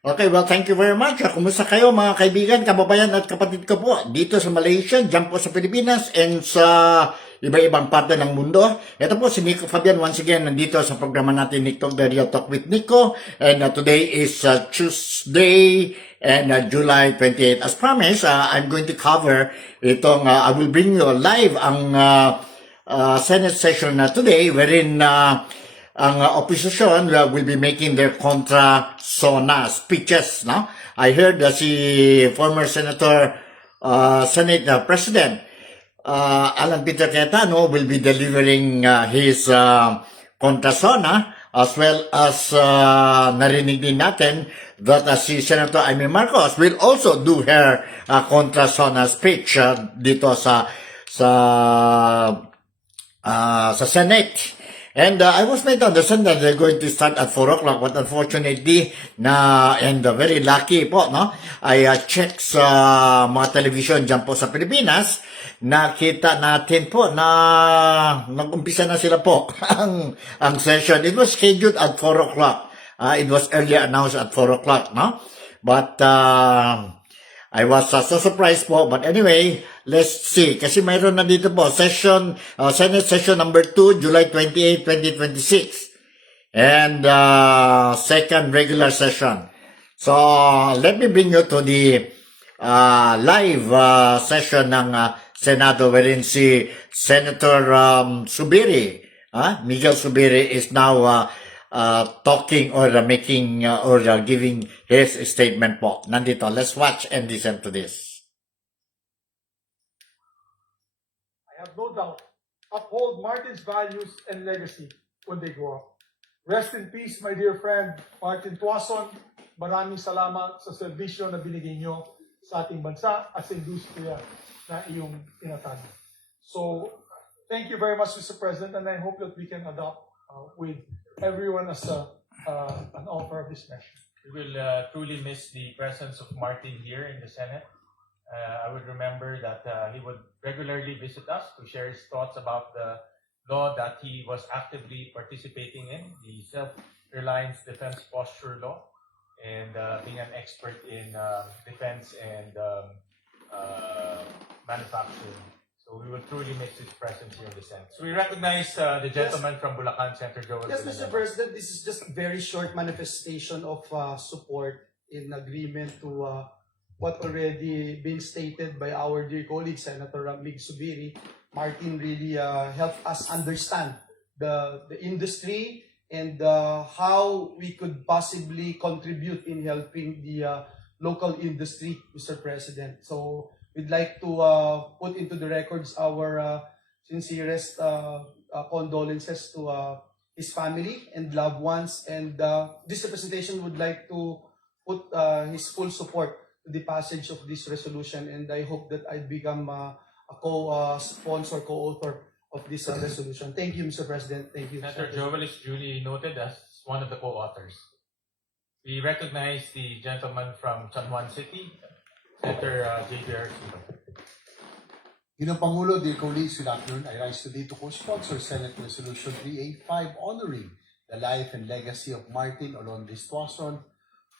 Okay, well, thank you very much. Kumusta kayo mga kaibigan, kababayan at kapatid ko po dito sa Malaysia, dyan po sa Pilipinas, and sa iba-ibang parte ng mundo. Ito po si Nico Fabian once again nandito sa programa natin Nico The Real Talk with Nico. And today is Tuesday and July 28th. As promised, I'm going to cover itong, I will bring you live ang Senate session today wherein ang opposition will be making their contra sona speeches. No? I heard si former Senator, Senate President Alan Peter Cayetano will be delivering his contra sona, as well as narinig din natin that si Senator Amy Marcos will also do her contra sona speech dito sa Senate. And I was made to understand that they're going to start at 4 o'clock, but unfortunately, and very lucky po, no? I checked sa mga television dyan po sa Pilipinas, nakita natin po na nag-umpisa na sila po ang session. It was scheduled at 4 o'clock. It was earlier announced at 4 o'clock, no? But I was so surprised po. But anyway, let's see. Kasi mayroon na dito po, Senate Session number 2, July 28, 2026. And second regular session. So, let me bring you to the live session ng Senado wherein si Senator Subiri, Miguel Subiri is now talking or making or giving his statement po. Nandito, let's watch and listen to this. I have no doubt, uphold Martin's values and legacy when they grow up. Rest in peace, my dear friend, Martin Tuason. Maraming salamat sa serbisyo na binigay nyo sa ating bansa at sa industriya na iyong tinatago. So, thank you very much, Mr. President, and I hope that we can adopt with everyone as an offer of this measure. We will truly miss the presence of Martin here in the Senate. I would remember that he would regularly visit us to share his thoughts about the law that he was actively participating in, the Self-Reliance Defense Posture Law, and being an expert in defense and manufacturing. So we will truly miss his presence here in the Senate. So we recognize the gentleman from Bulacan, Senator Joel. Yes, Mr. President, this is just a very short manifestation of support in agreement to what already been stated by our dear colleague, Senator Mig Subiri. Martin really helped us understand the industry and how we could possibly contribute in helping the local industry, Mr. President. So we'd like to put into the records our sincerest condolences to his family and loved ones. And this representation would like to put his full support to the passage of this resolution. And I hope that I become a co-sponsor, co-author of this resolution. Thank you, Mr. President. Thank you. Senator Joel is duly noted as one of the co-authors. We recognize the gentleman from San Juan City, Senator J.J.R. Pangulo, dear colleagues, good afternoon. I rise today to co-sponsor Senate Resolution 385 honoring the life and legacy of Martin Olonris Tuason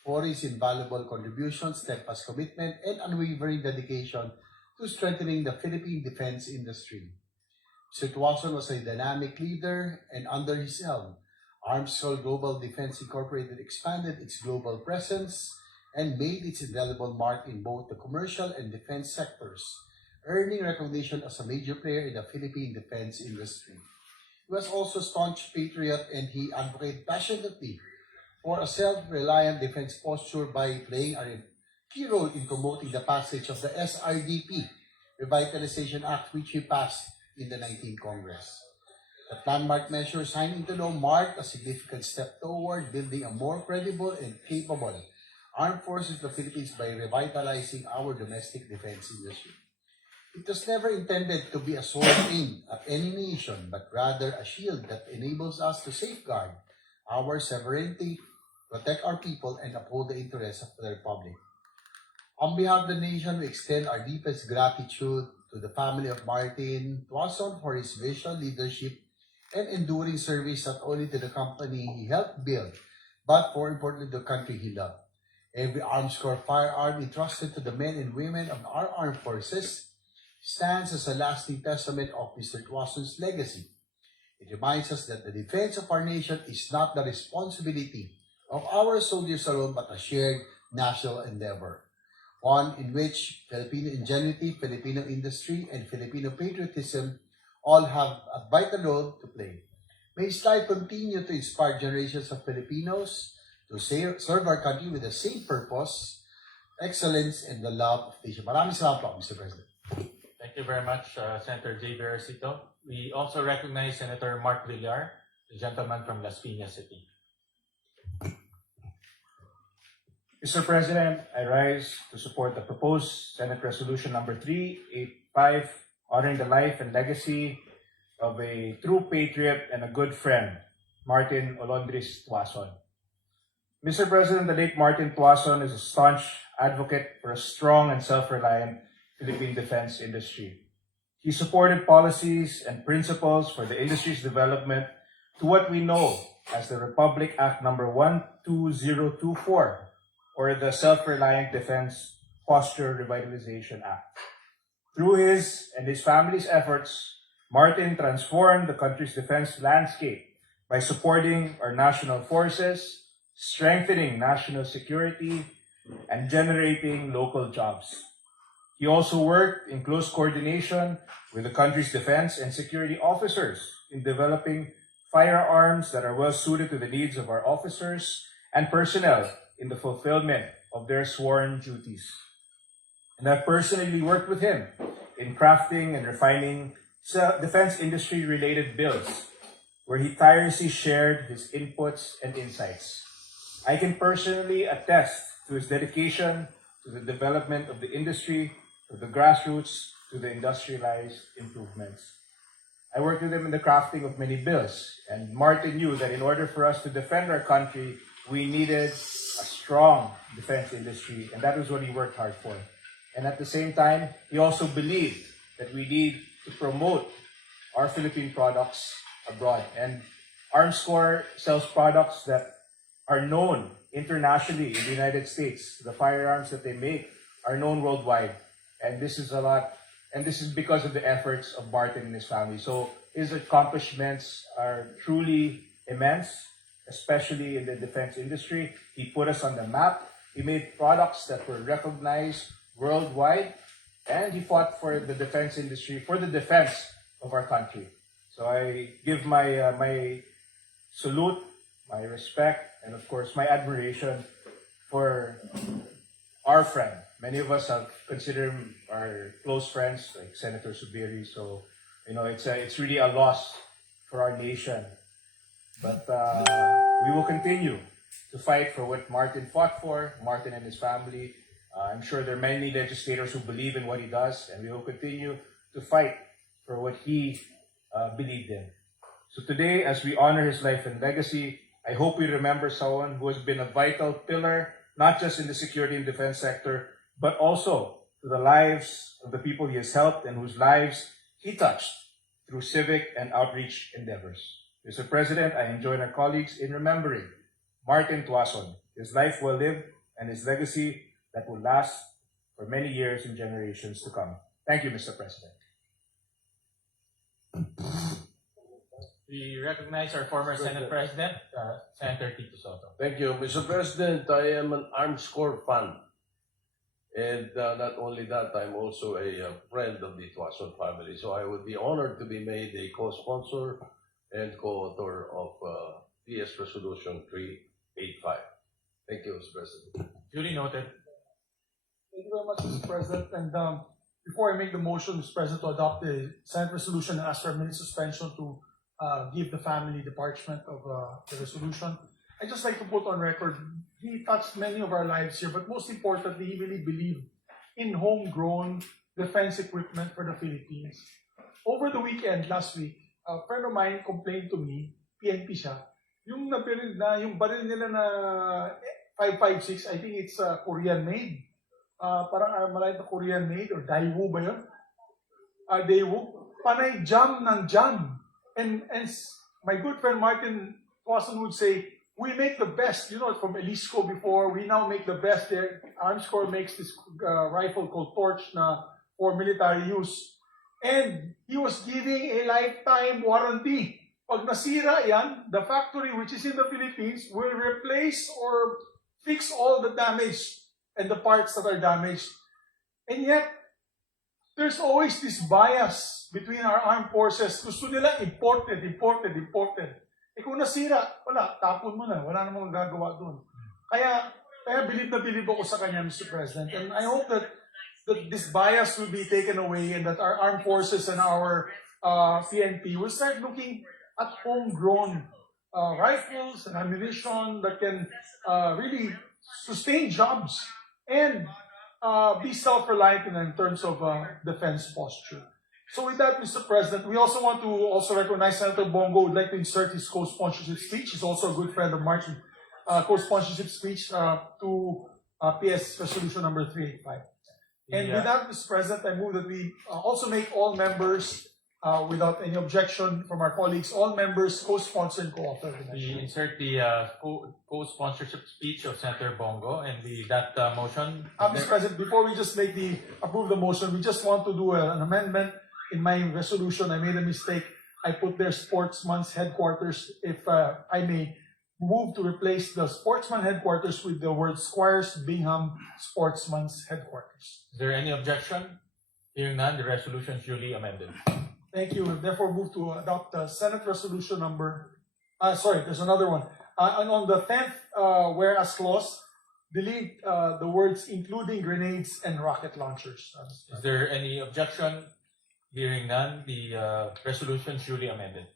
for his invaluable contributions, steadfast commitment, and unwavering dedication to strengthening the Philippine defense industry. Mr. Tuason was a dynamic leader, and under his helm, Armstrong Global Defense Incorporated expanded its global presence and made its indelible mark in both the commercial and defense sectors, earning recognition as a major player in the Philippine defense industry. He was also a staunch patriot, and he advocated passionately for a self-reliant defense posture by playing a key role in promoting the passage of the SRDP Revitalization Act, which he passed in the 19th Congress. The landmark measure signed into law marked a significant step toward building a more credible and capable armed forces of the Philippines by revitalizing our domestic defense industry. It was never intended to be a sword aimed at any nation, but rather a shield that enables us to safeguard our sovereignty, protect our people, and uphold the interests of the Republic. On behalf of the nation, we extend our deepest gratitude to the family of Martin Tuason for his vision, leadership, and enduring service not only to the company he helped build, but more importantly, the country he loved. Every arms corps firearm entrusted to the men and women of our armed forces stands as a lasting testament of Mr. Tuason's legacy. It reminds us that the defense of our nation is not the responsibility of our soldiers alone, but a shared national endeavor, one in which Filipino ingenuity, Filipino industry, and Filipino patriotism all have a vital role to play. May his life continue to inspire generations of Filipinos to serve our country with the same purpose, excellence, and the love of nation. Maraming salamat po, Mr. President. Thank you very much, Senator J. Bercito. We also recognize Senator Mark Villar, the gentleman from Las Piñas City. Mr. President, I rise to support the proposed Senate Resolution number 385, honoring the life and legacy of a true patriot and a good friend, Martin Olondris Tuason. Mr. President, the late Martin Tuason is a staunch advocate for a strong and self-reliant Philippine defense industry. He supported policies and principles for the industry's development to what we know as the Republic Act number 12024, or the Self-Reliant Defense Posture Revitalization Act. Through his and his family's efforts, Martin transformed the country's defense landscape by supporting our national forces, strengthening national security, and generating local jobs. He also worked in close coordination with the country's defense and security officers in developing firearms that are well suited to the needs of our officers and personnel in the fulfillment of their sworn duties. And I've personally worked with him in crafting and refining defense industry-related bills, where he tirelessly shared his inputs and insights. I can personally attest to his dedication to the development of the industry, to the grassroots, to the industrialized improvements. I worked with him in the crafting of many bills, and Martin knew that in order for us to defend our country, we needed a strong defense industry, and that was what he worked hard for. And at the same time, he also believed that we need to promote our Philippine products abroad. And Arms Corps sells products that are known internationally in the United States. The firearms that they make are known worldwide. And this is because of the efforts of Martin and his family. So his accomplishments are truly immense, especially in the defense industry. He put us on the map. He made products that were recognized worldwide, and he fought for the defense industry, for the defense of our country. So I give my my salute, my respect, and of course my admiration for our friend. Many of us have considered him our close friends, like Senator Subiri. So, it's really a loss for our nation. But we will continue to fight for what Martin fought for, Martin and his family. I'm sure there are many legislators who believe in what he does, and we will continue to fight for what he believed in. So today, as we honor his life and legacy, I hope we remember someone who has been a vital pillar, not just in the security and defense sector, but also to the lives of the people he has helped and whose lives he touched through civic and outreach endeavors. Mr. President, I join our colleagues in remembering Martin Tuason, his life well lived, and his legacy that will last for many years and generations to come. Thank you, Mr. President. We recognize our former Senate President, Senator Tito Soto. Thank you, Mr. President. I am an Arms Corps fan. And not only that, I'm also a friend of the Tuason family. So I would be honored to be made a co-sponsor and co-author of PS Resolution 385. Thank you, Mr. President. Duly noted. Thank you very much, Mr. President. And before I make the motion, Mr. President, to adopt the Senate resolution and ask for a minute suspension to give the family the parchment of the resolution, I'd just like to put on record, he touched many of our lives here, but most importantly, he really believed in homegrown defense equipment for the Philippines. Over the weekend, last week, a friend of mine complained to me, PNP siya, yung baril nila na 5.56, I think it's Korean made. Parang Armalite na Korean made, or Daewoo ba yun? Daewoo. Panay jam ng jam. And my good friend Martin Tuason would say, we make the best, from Elisco before, we now make the best there. Arms Corps makes this rifle called Torch na for military use. And he was giving a lifetime warranty. Pag nasira yan, the factory which is in the Philippines will replace or fix all the damage and the parts that are damaged. And yet, there's always this bias between our armed forces. Gusto nila imported. Eh kung nasira, wala, tapon mo na. Wala namang gagawa doon. Kaya believe na believe ako sa kanya, Mr. President. And I hope that this bias will be taken away and that our armed forces and our PNP will start looking at homegrown rifles and ammunition that can really sustain jobs and be self-reliant in terms of defense posture. So with that, Mr. President, we also want to recognize Senator Bongo would like to insert his co-sponsorship speech. He's also a good friend of Martin. Co-sponsorship speech to PS Resolution number 385. And with that, Mr. President, I move that we also make all members, without any objection from our colleagues, all members co-sponsor and co-author. We insert the co-sponsorship speech of Senator Bongo and that motion. Mr. President, before we just approve the motion, we just want to do an amendment in my resolution. I made a mistake. I put there Sportsman's Headquarters. If I may move to replace the Sportsman Headquarters with the word Squires Bingham Sportsman's Headquarters. Is there any objection? Hearing none, the resolution is duly amended. Thank you. Therefore, move to adopt Senate Resolution number. There's another one. And on the 10th whereas clause, delete the words including grenades and rocket launchers. Is there any objection? Hearing none, the resolution is duly amended.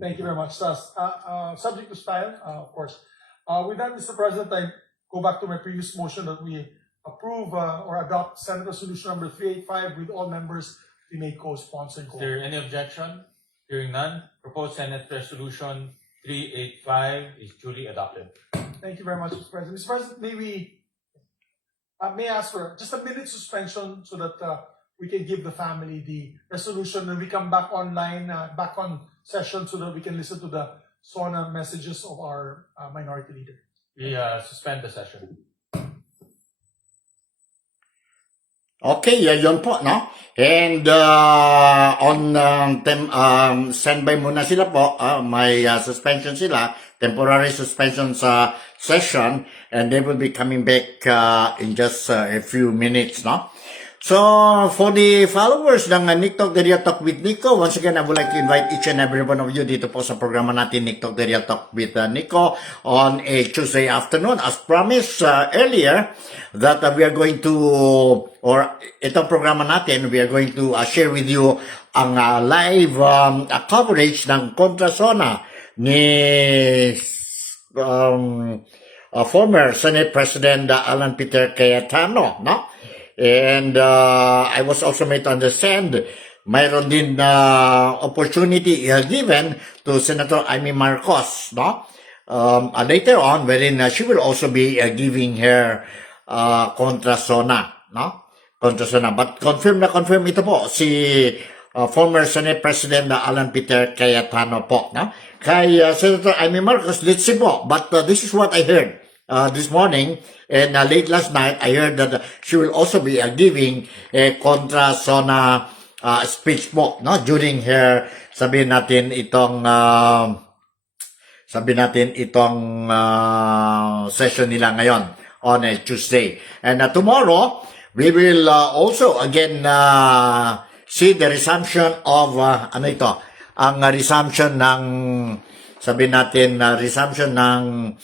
Thank you very much. Subject to style, of course. With that, Mr. President, I go back to my previous motion that we approve or adopt Senate Resolution number 385 with all members we may co-sponsor. Is there any objection? Hearing none, proposed Senate Resolution 385 is duly adopted. Thank you very much, Mr. President. Mr. President, may I ask for just a minute suspension so that we can give the family the resolution and we come back online, back on session so that we can listen to the SONA messages of our minority leader. We suspend the session. Okay, yun po, no? And standby muna sila po. May suspension sila, temporary suspension sa session, and they will be coming back in just a few minutes, no? So, for the followers ng Nick Talk, The Real Talk with Nico, once again, I would like to invite each and every one of you dito po sa programa natin, Nick Talk, The Real Talk with Nico, on a Tuesday afternoon. As promised earlier, that we are going to, or itong programa natin, we are going to share with you ang live coverage ng Contrasona ni former Senate President Alan Peter Cayetano, no? And I was also made to understand mayroon din opportunity given to Senator Amy Marcos, no? Later on, wherein she will also be giving her Contrasona, no? Contrasona. But confirm ito po si former Senate President Alan Peter Cayetano po, no? Kay Senator Amy Marcos, let's see po. But this is what I heard this morning. And late last night, I heard that she will also be giving a Contrasona speech po, no? During her, sabihin natin itong session nila ngayon on a Tuesday. And tomorrow, we will also again see the resumption of, ang resumption ng, sabihin natin, resumption ng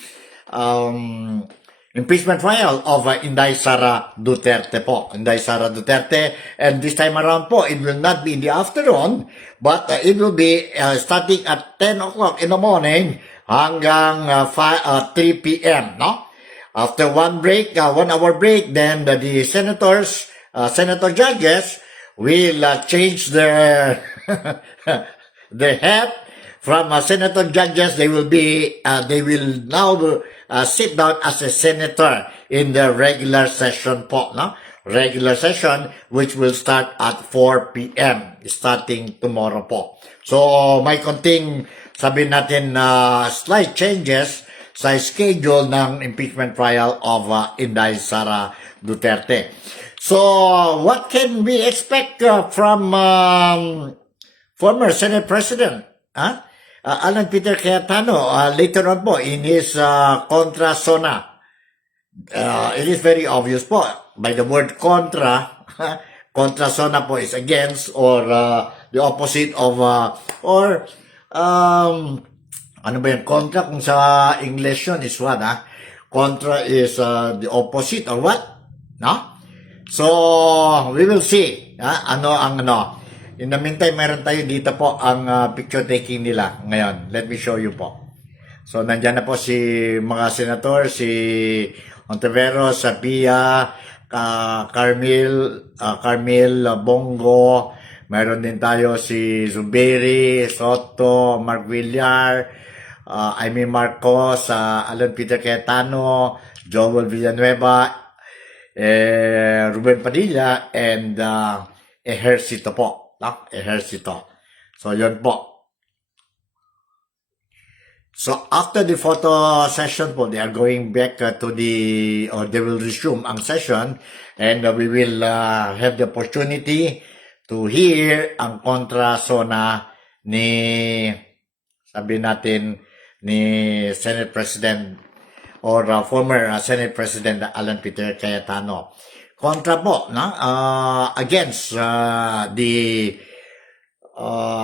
impeachment trial of Inday Sara Duterte po. Inday Sara Duterte. And this time around po, it will not be in the afternoon, but it will be starting at 10 o'clock in the morning hanggang 3 p.m., no? After 1 hour break, then the senators, senator judges will change their head. From senator judges, they will now sit down as a senator in the regular session po, no? Regular session, which will start at 4 p.m. starting tomorrow po. So, may konting, sabihin natin, slight changes sa schedule ng impeachment trial of Inday Sara Duterte. So, what can we expect from former Senate President Alan Peter Cayetano later on po in his contra sona? It is very obvious po by the word contra. Contra sona po is against or the opposite of ano ba yun? Contra kung sa English yun is what, Contra is the opposite or what? No? So, we will see. In the meantime, meron tayo dito po ang picture taking nila ngayon. Let me show you po. So, nandyan na po si mga senator, si Ontiveros, Sapia, Carmel Bongo, meron din tayo si Zubiri, Soto, Mark Villar, Amy Marcos, Alan Peter Cayetano, Joel Villanueva, Ruben Padilla, and Ejercito po. Ejercito. So, yun po. So, after the photo session po, they are going back they will resume ang session, and we will have the opportunity to hear ang kontra sona ni, sabi natin, ni Senate President or former Senate President Alan Peter Cayetano. Kontra po, against the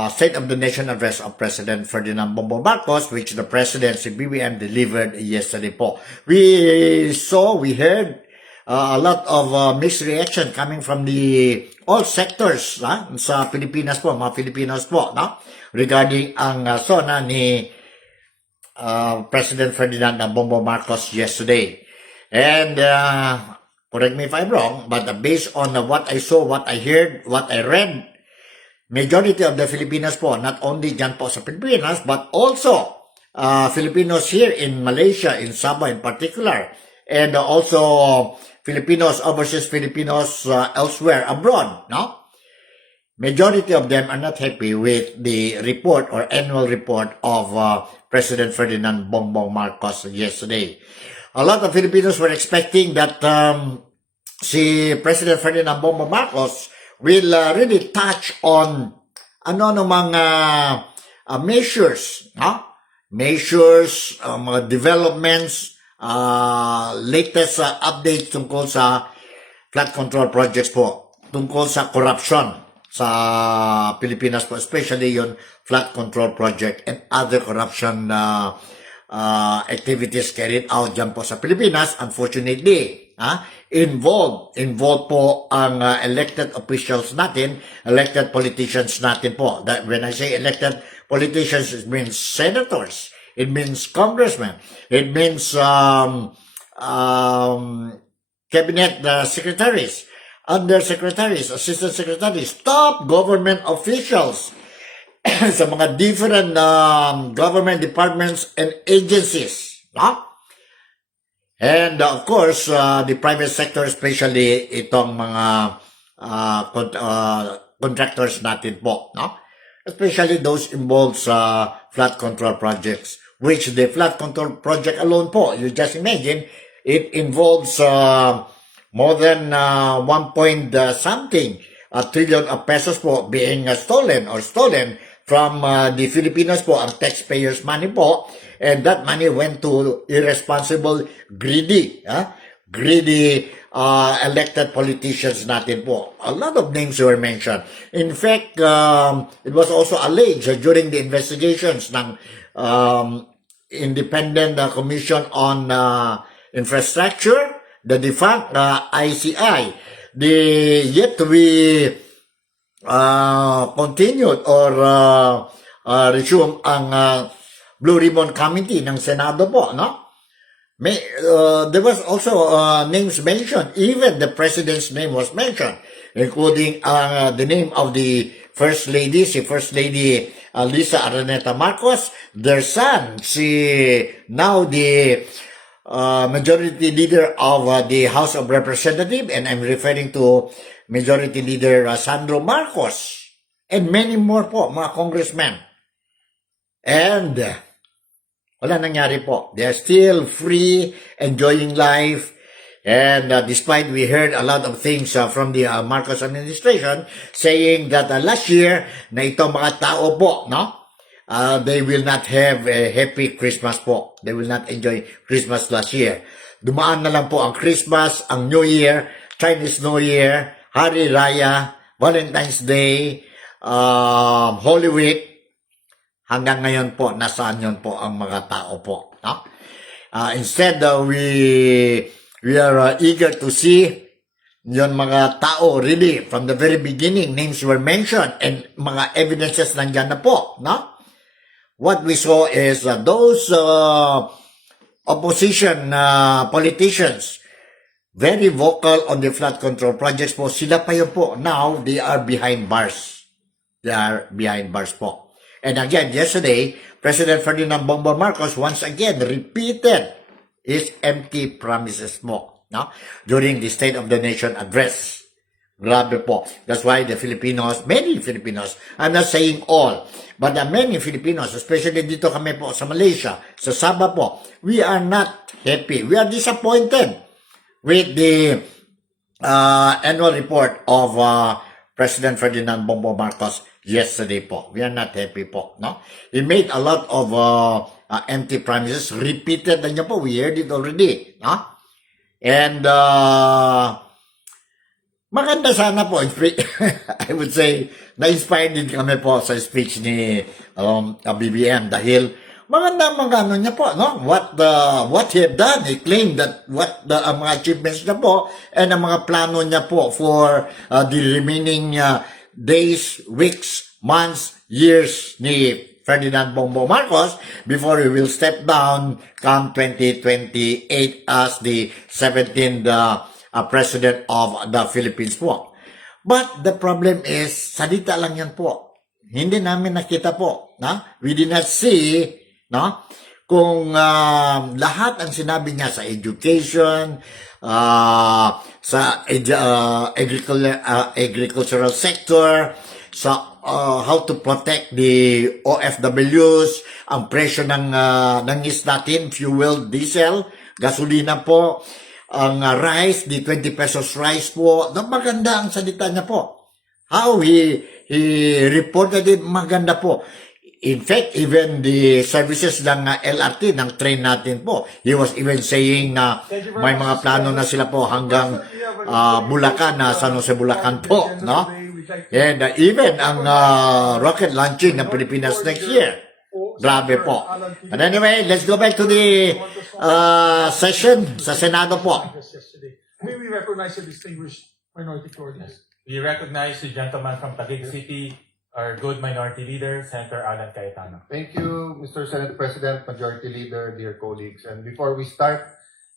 State of the Nation Address of President Ferdinand Bongbong Marcos, which the presidency BBM delivered yesterday po. We heard a lot of mixed reaction coming from the all sectors sa Pilipinas po, mga Filipinos po, regarding ang sona ni President Ferdinand Bongbong Marcos yesterday. And correct me if I'm wrong, but based on what I saw, what I heard, what I read, majority of the Filipinos po, not only dyan po sa Pilipinas, but also Filipinos here in Malaysia, in Sabah in particular, and also Filipinos, overseas Filipinos elsewhere abroad, Majority of them are not happy with the report or annual report of President Ferdinand Bongbong Marcos yesterday. A lot of Filipinos were expecting that si President Ferdinand Bongbong Marcos will really touch on mga measures, measures, mga developments, latest updates tungkol sa flood control projects po, tungkol sa corruption sa Pilipinas po, especially yung flood control project and other corruption activities carried out dyan po sa Pilipinas. Unfortunately, involved po ang elected officials natin, elected politicians natin po. That when I say elected politicians, it means senators, it means congressmen, it means cabinet secretaries, undersecretaries, assistant secretaries, top government officials sa mga different government departments and agencies, And of course, the private sector, especially itong mga contractors natin po, especially those involved sa flood control projects, which the flood control project alone po, you just imagine, it involves more than 1 point something trillion of pesos po being stolen from the Filipinos po, ang taxpayers' money po, and that money went to irresponsible, greedy elected politicians natin po. A lot of names were mentioned. In fact, it was also alleged during the investigations ng Independent Commission on Infrastructure, the defunct ICI, the yet to be continued or resume ang Blue Ribbon Committee ng Senado po, there was also names mentioned. Even the President's name was mentioned, including the name of the First Lady, si First Lady Lisa Araneta Marcos, their son, now the Majority Leader of the House of Representatives, and I'm referring to Majority Leader Sandro Marcos, and many more po, mga congressmen. And Wala nangyari po. They are still free, enjoying life. And despite we heard a lot of things from the Marcos administration saying that last year na ito mga tao po, no? They will not have a happy Christmas po. They will not enjoy Christmas last year. Dumaan na lang po ang Christmas, ang New Year, Chinese New Year, Hari Raya, Valentine's Day, Holy Week. Hanggang ngayon po, nasaan yun po ang mga tao po. No? Instead, we are eager to see yon mga tao really from the very beginning, names were mentioned and mga evidences nandyan na po. No? What we saw is those opposition politicians very vocal on the flood control projects po. Sila pa yun po. Now, they are behind bars. They are behind bars po. And again, yesterday, President Ferdinand Bongbong Marcos once again repeated his empty promises mo, no? During the State of the Nation address. Grabe po. That's why the Filipinos, many Filipinos, I'm not saying all, but many Filipinos, especially dito kami po sa Malaysia, sa Sabah po, we are not happy. We are disappointed with the annual report of President Ferdinand Bongbong Marcos yesterday po. We are not happy po, no? He made a lot of empty promises, repeated na niya po. We heard it already, no? And maganda sana po. I would say, na-inspired din kami po sa speech ni BBM dahil maganda niya po, no? What he had done, he claimed that what the mga achievements niya po and ang mga plano niya po for the remaining days, weeks, months, years ni Ferdinand Bongbong Marcos before he will step down come 2028 as the 17th President of the Philippines po. But the problem is, salita lang yan po. Hindi namin nakita po. Na? We did not see, no? Kung lahat ang sinabi niya sa education, sa agricultural sector, sa how to protect the OFWs, ang presyo ng is natin, fuel, diesel, gasolina po, ang rice, the 20 pesos rice po, maganda ang salita niya po. How he reported it, maganda po. In fact, even the services ng LRT, ng train natin po, he was even saying na may mga plano na sila po hanggang Bulacan, San Jose, Bulacan po, no? And even ang rocket launching ng Pilipinas next year. Grabe po. But anyway, let's go back to the session sa Senado po. May we recognize the distinguished minority coordinator. We recognize the gentleman from Taguig City, our good minority leader, Senator Alan Cayetano. Thank you, Mr. Senate President, Majority Leader, dear colleagues. And before we start,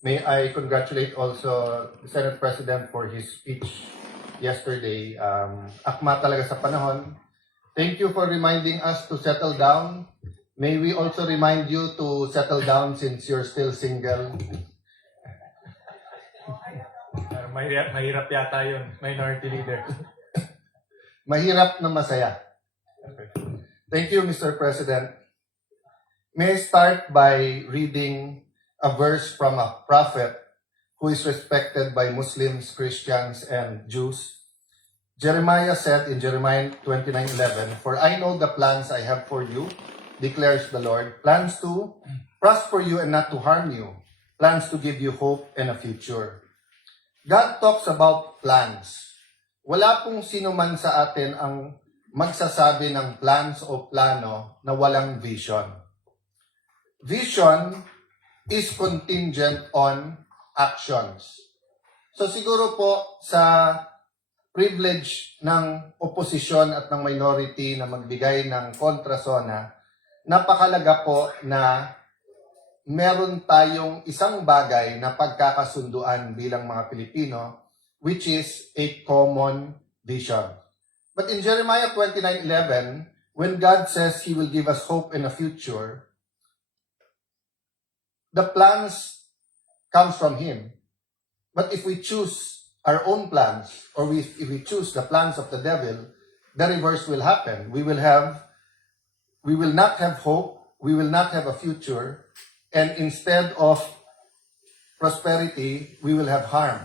may I congratulate also the Senate President for his speech yesterday. Akma talaga sa panahon. Thank you for reminding us to settle down. May we also remind you to settle down since you're still single. Mahirap yata yun, minority leader. Mahirap na masaya. Thank you, Mr. President. May I start by reading a verse from a prophet who is respected by Muslims, Christians, and Jews. Jeremiah said in Jeremiah 29:11, "For I know the plans I have for you, declares the Lord, plans to prosper you and not to harm you, plans to give you hope and a future." God talks about plans. Wala pong sino man sa atin ang magsasabi ng plans o plano na walang vision. Vision is contingent on actions. So siguro po sa privilege ng opposition at ng minority na magbigay ng kontrasona, napakalaga po na meron tayong isang bagay na pagkakasunduan bilang mga Pilipino, which is a common vision. But in Jeremiah 29:11, when God says He will give us hope and a future, the plans comes from Him. But if we choose our own plans, or if we choose the plans of the devil, the reverse will happen. We will not have hope, we will not have a future, and instead of prosperity, we will have harm.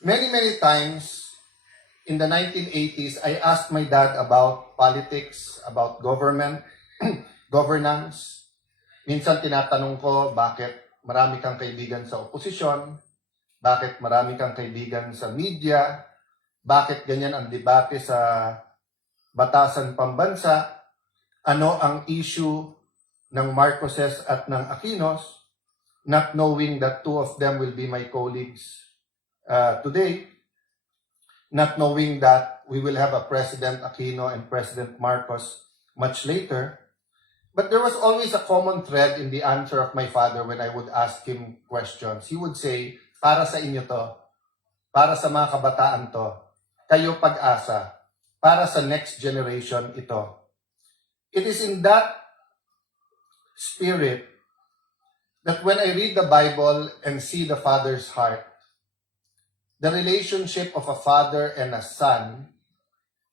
Many, many times in the 1980s, I asked my dad about politics, about government, governance. Minsan tinatanong ko, bakit marami kang kaibigan sa oposisyon? Bakit marami kang kaibigan sa media? Bakit ganyan ang debate sa batasan pambansa? Ano ang issue ng Marcoses at ng Aquinos? Not knowing that two of them will be my colleagues today. Not knowing that we will have a President Aquino and President Marcos much later. But there was always a common thread in the answer of my father when I would ask him questions. He would say, para sa inyo to, para sa mga kabataan to, kayo pag-asa, para sa next generation ito. It is in that spirit that when I read the Bible and see the Father's heart, the relationship of a father and a son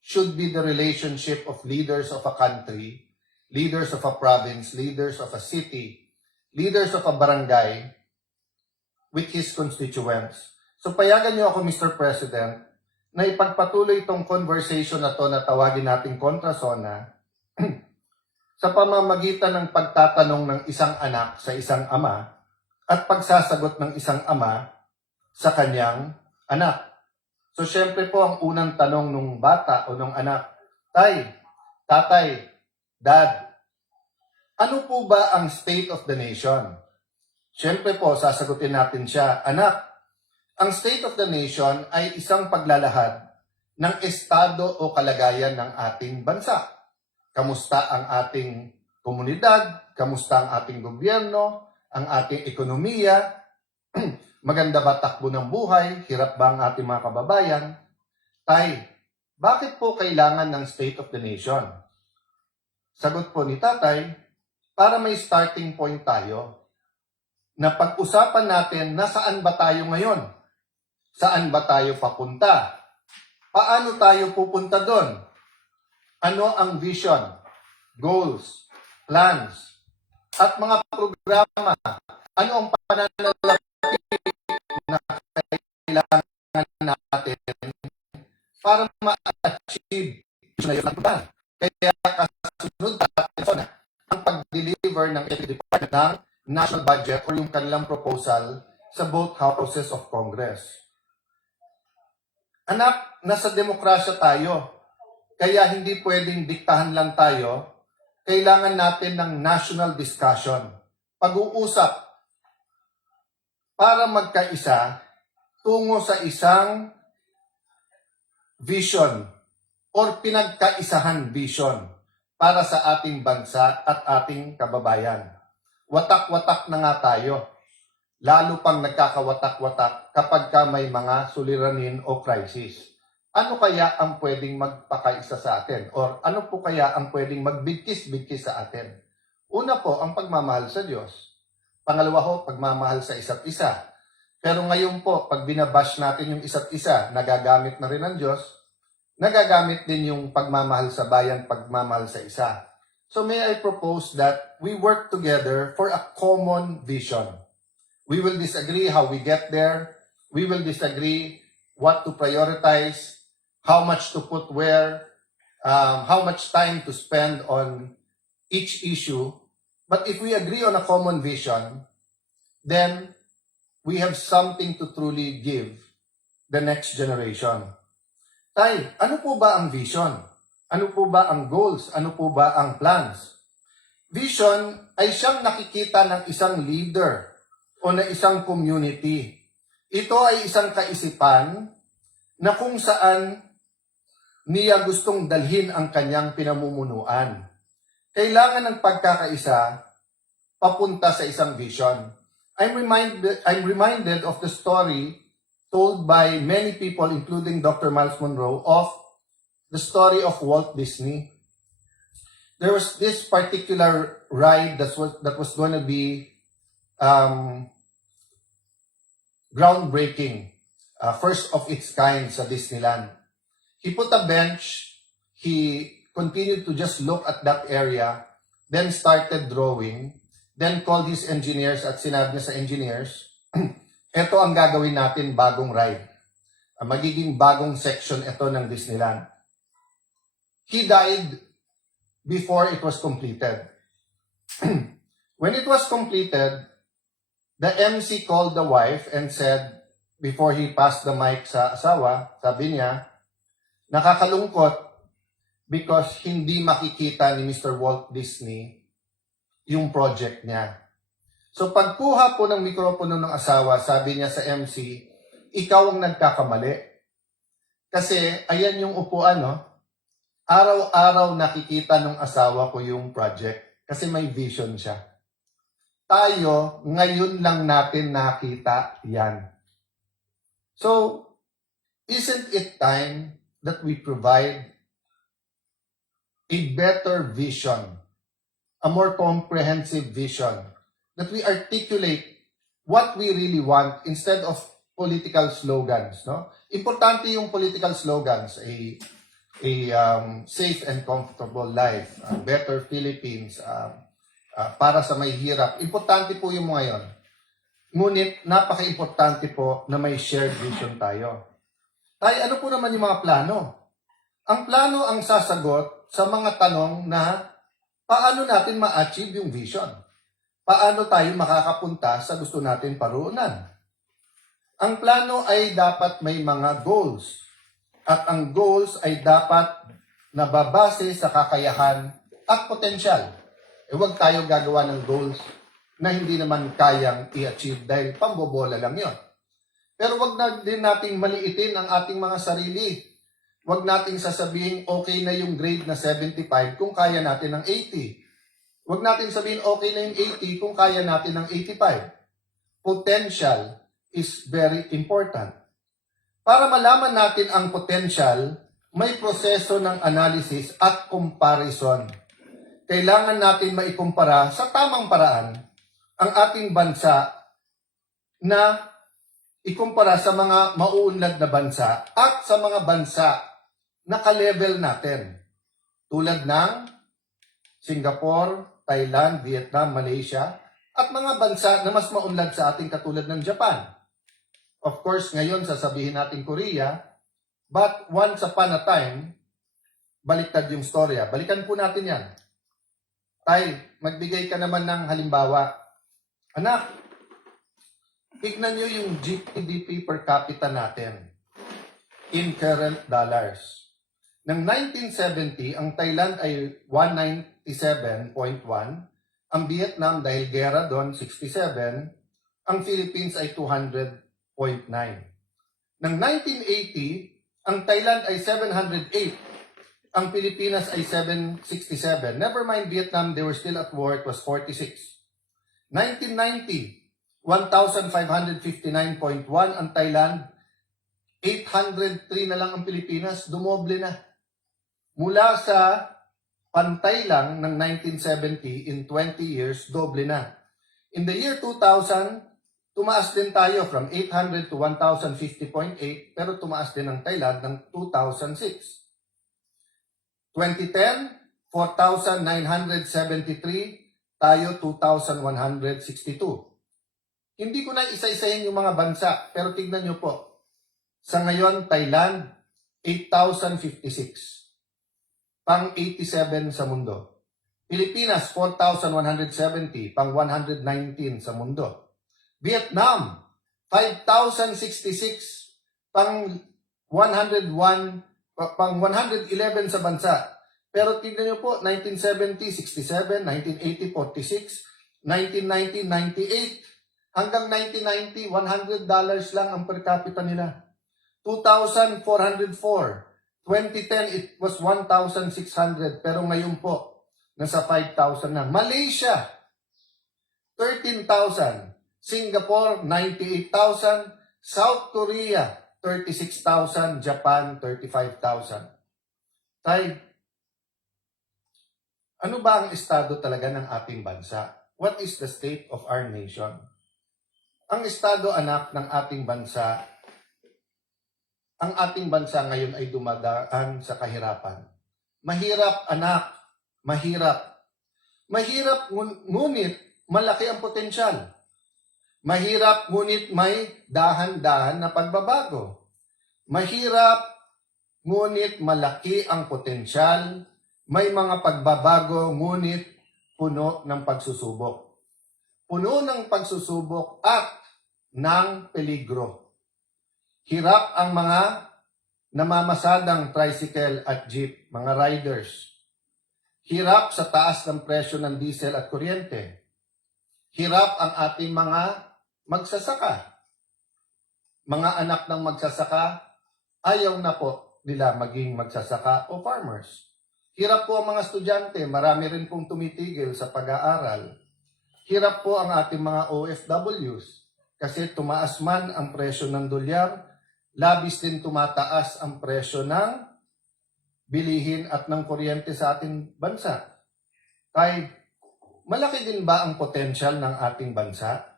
should be the relationship of leaders of a country, leaders of a province, leaders of a city, leaders of a barangay with his constituents. So payagan niyo ako, Mr. President, na ipagpatuloy itong conversation na to na tawagin nating kontrasona sa pamamagitan ng pagtatanong ng isang anak sa isang ama at pagsasagot ng isang ama sa kanyang anak. So, syempre po, ang unang tanong nung bata o nung anak, Tay, Tatay, Dad, ano po ba ang state of the nation? Syempre po, sasagutin natin siya, Anak, ang state of the nation ay isang paglalahad ng estado o kalagayan ng ating bansa. Kamusta ang ating komunidad? Kamusta ang ating gobyerno? Ang ating ekonomiya? Maganda ba takbo ng buhay? Hirap ba ang ating mga kababayan? Tay, bakit po kailangan ng State of the Nation? Sagot po ni Tatay, para may starting point tayo na pag-usapan natin nasaan ba tayo ngayon? Saan ba tayo papunta? Paano tayo pupunta doon? Ano ang vision, goals, plans, at mga programa? Ano ang pananalapi na kailangan natin para ma-achieve na yun? Kaya kasunod natin ang pag-deliver ng Department ng national budget or yung kanilang proposal sa both houses of Congress. Anak, nasa demokrasya tayo, kaya hindi pwedeng diktahan lang tayo. Kailangan natin ng national discussion, pag-uusap, para magkaisa tungo sa isang vision or pinagkaisahan vision para sa ating bansa at ating kababayan. Watak-watak na nga tayo, lalo pang nagkakawatak-watak kapag ka may mga suliranin o crisis. Ano kaya ang pwedeng magpakaisa sa atin? Or ano po kaya ang pwedeng magbigkis-bigkis sa atin? Una po, ang pagmamahal sa Diyos. Pangalawa ho, pagmamahal sa isa't isa. Pero ngayon po, pag binabash natin yung isa't isa, nagagamit na rin ng Diyos, nagagamit din yung pagmamahal sa bayan, pagmamahal sa isa. So may I propose that we work together for a common vision. We will disagree how we get there. We will disagree what to prioritize, how much to put where, how much time to spend on each issue. But if we agree on a common vision, then we have something to truly give the next generation. Tay, ano po ba ang vision? Ano po ba ang goals? Ano po ba ang plans? Vision ay siyang nakikita ng isang leader o na isang community. Ito ay isang kaisipan na kung saan niya gustong dalhin ang kanyang pinamumunuan. Kailangan ng pagkakaisa papunta sa isang vision. I'm reminded of the story told by many people, including Dr. Miles Monroe, of the story of Walt Disney. There was this particular ride that was going to be groundbreaking, first of its kind sa Disneyland. He put a bench, he continued to just look at that area, then started drawing. then called his engineers at sinabi niya sa engineers, eto ang gagawin natin bagong ride. Magiging bagong section ito ng Disneyland. He died before it was completed. When it was completed, the MC called the wife and said, before he passed the mic sa asawa, sabi niya, nakakalungkot because hindi makikita ni Mr. Walt Disney yung project niya. So pagkuha po ng mikropono ng asawa, sabi niya sa MC, ikaw ang nagkakamali. Kasi ayan yung upuan, no? Araw-araw nakikita ng asawa ko yung project kasi may vision siya. Tayo, ngayon lang natin nakita yan. So, isn't it time that we provide a better vision, a more comprehensive vision, that we articulate what we really want instead of political slogans, no? Importante yung political slogans, safe and comfortable life, better Philippines, para sa may hirap. Importante po yung mga yon. Ngunit, napaka-importante po na may shared vision tayo. Ano po naman yung mga plano? Ang plano ang sasagot sa mga tanong na paano natin ma-achieve yung vision? Paano tayo makakapunta sa gusto natin paruunan? Ang plano ay dapat may mga goals. At ang goals ay dapat nababase sa kakayahan at potensyal. Huwag tayo gagawa ng goals na hindi naman kayang i-achieve dahil pambobola lang yon. Pero wag na din nating maliitin ang ating mga sarili. Wag nating sasabihin okay na yung grade na 75 kung kaya natin ng 80. Wag nating sabihin okay na yung 80 kung kaya natin ng 85. Potential is very important. Para malaman natin ang potential, may proseso ng analysis at comparison. Kailangan natin maikumpara sa tamang paraan ang ating bansa na ikumpara sa mga mauunlad na bansa at sa mga bansa na ka-level natin. Tulad ng Singapore, Thailand, Vietnam, Malaysia, at mga bansa na mas maunlad sa ating katulad ng Japan. Of course, ngayon sasabihin natin Korea, but once upon a time, baliktad yung storya. Balikan po natin yan. Tay, magbigay ka naman ng halimbawa. Anak, tignan nyo yung GDP per capita natin in current dollars. Ng 1970, ang Thailand ay 197.1, ang Vietnam dahil gera doon 67, ang Philippines ay 200.9. Ng 1980, ang Thailand ay 708, ang Pilipinas ay 767. Never mind Vietnam, they were still at war, it was 46. 1990, 1,559.1 ang Thailand, 803 na lang ang Pilipinas, dumoble na. Mula sa pantay lang ng 1970, in 20 years, doble na. In the year 2000, tumaas din tayo from 800 to 1,050.8, pero tumaas din ang Thailand ng 2006. 2010, 4,973, tayo 2,162. Hindi ko na isa-isahin yung mga bansa, pero tignan nyo po. Sa ngayon, Thailand, 8,056. Pang 87 sa mundo. Pilipinas, 4,170. Pang 119 sa mundo. Vietnam, 5,066. Pang 101, pang 111 sa bansa. Pero tignan nyo po, 1970, 67, 1980, 46, 1990, 98, hanggang 1990, $100 lang ang per capita nila. 2,404. 2010, it was 1,600. Pero ngayon po, nasa 5,000 na. Malaysia, 13,000. Singapore, 98,000. South Korea, 36,000. Japan, 35,000. Tay, ano ba ang estado talaga ng ating bansa? What is the state of our nation? Ang estado, anak, ng ating bansa, ang ating bansa ngayon ay dumadaan sa kahirapan. Mahirap, anak, mahirap. Mahirap, ngunit malaki ang potensyal. Mahirap ngunit may dahan-dahan na pagbabago. Mahirap ngunit malaki ang potensyal. May mga pagbabago ngunit puno ng pagsusubok. Puno ng pagsusubok at ng peligro. Hirap ang mga namamasadang tricycle at jeep, mga riders. Hirap sa taas ng presyo ng diesel at kuryente. Hirap ang ating mga magsasaka. Mga anak ng magsasaka, ayaw na po nila maging magsasaka o farmers. Hirap po ang mga estudyante, marami rin pong tumitigil sa pag-aaral. Hirap po ang ating mga OFWs kasi tumaas man ang presyo ng dolyar, labis din tumataas ang presyo ng bilihin at ng kuryente sa ating bansa. Kaya malaki din ba ang potensyal ng ating bansa?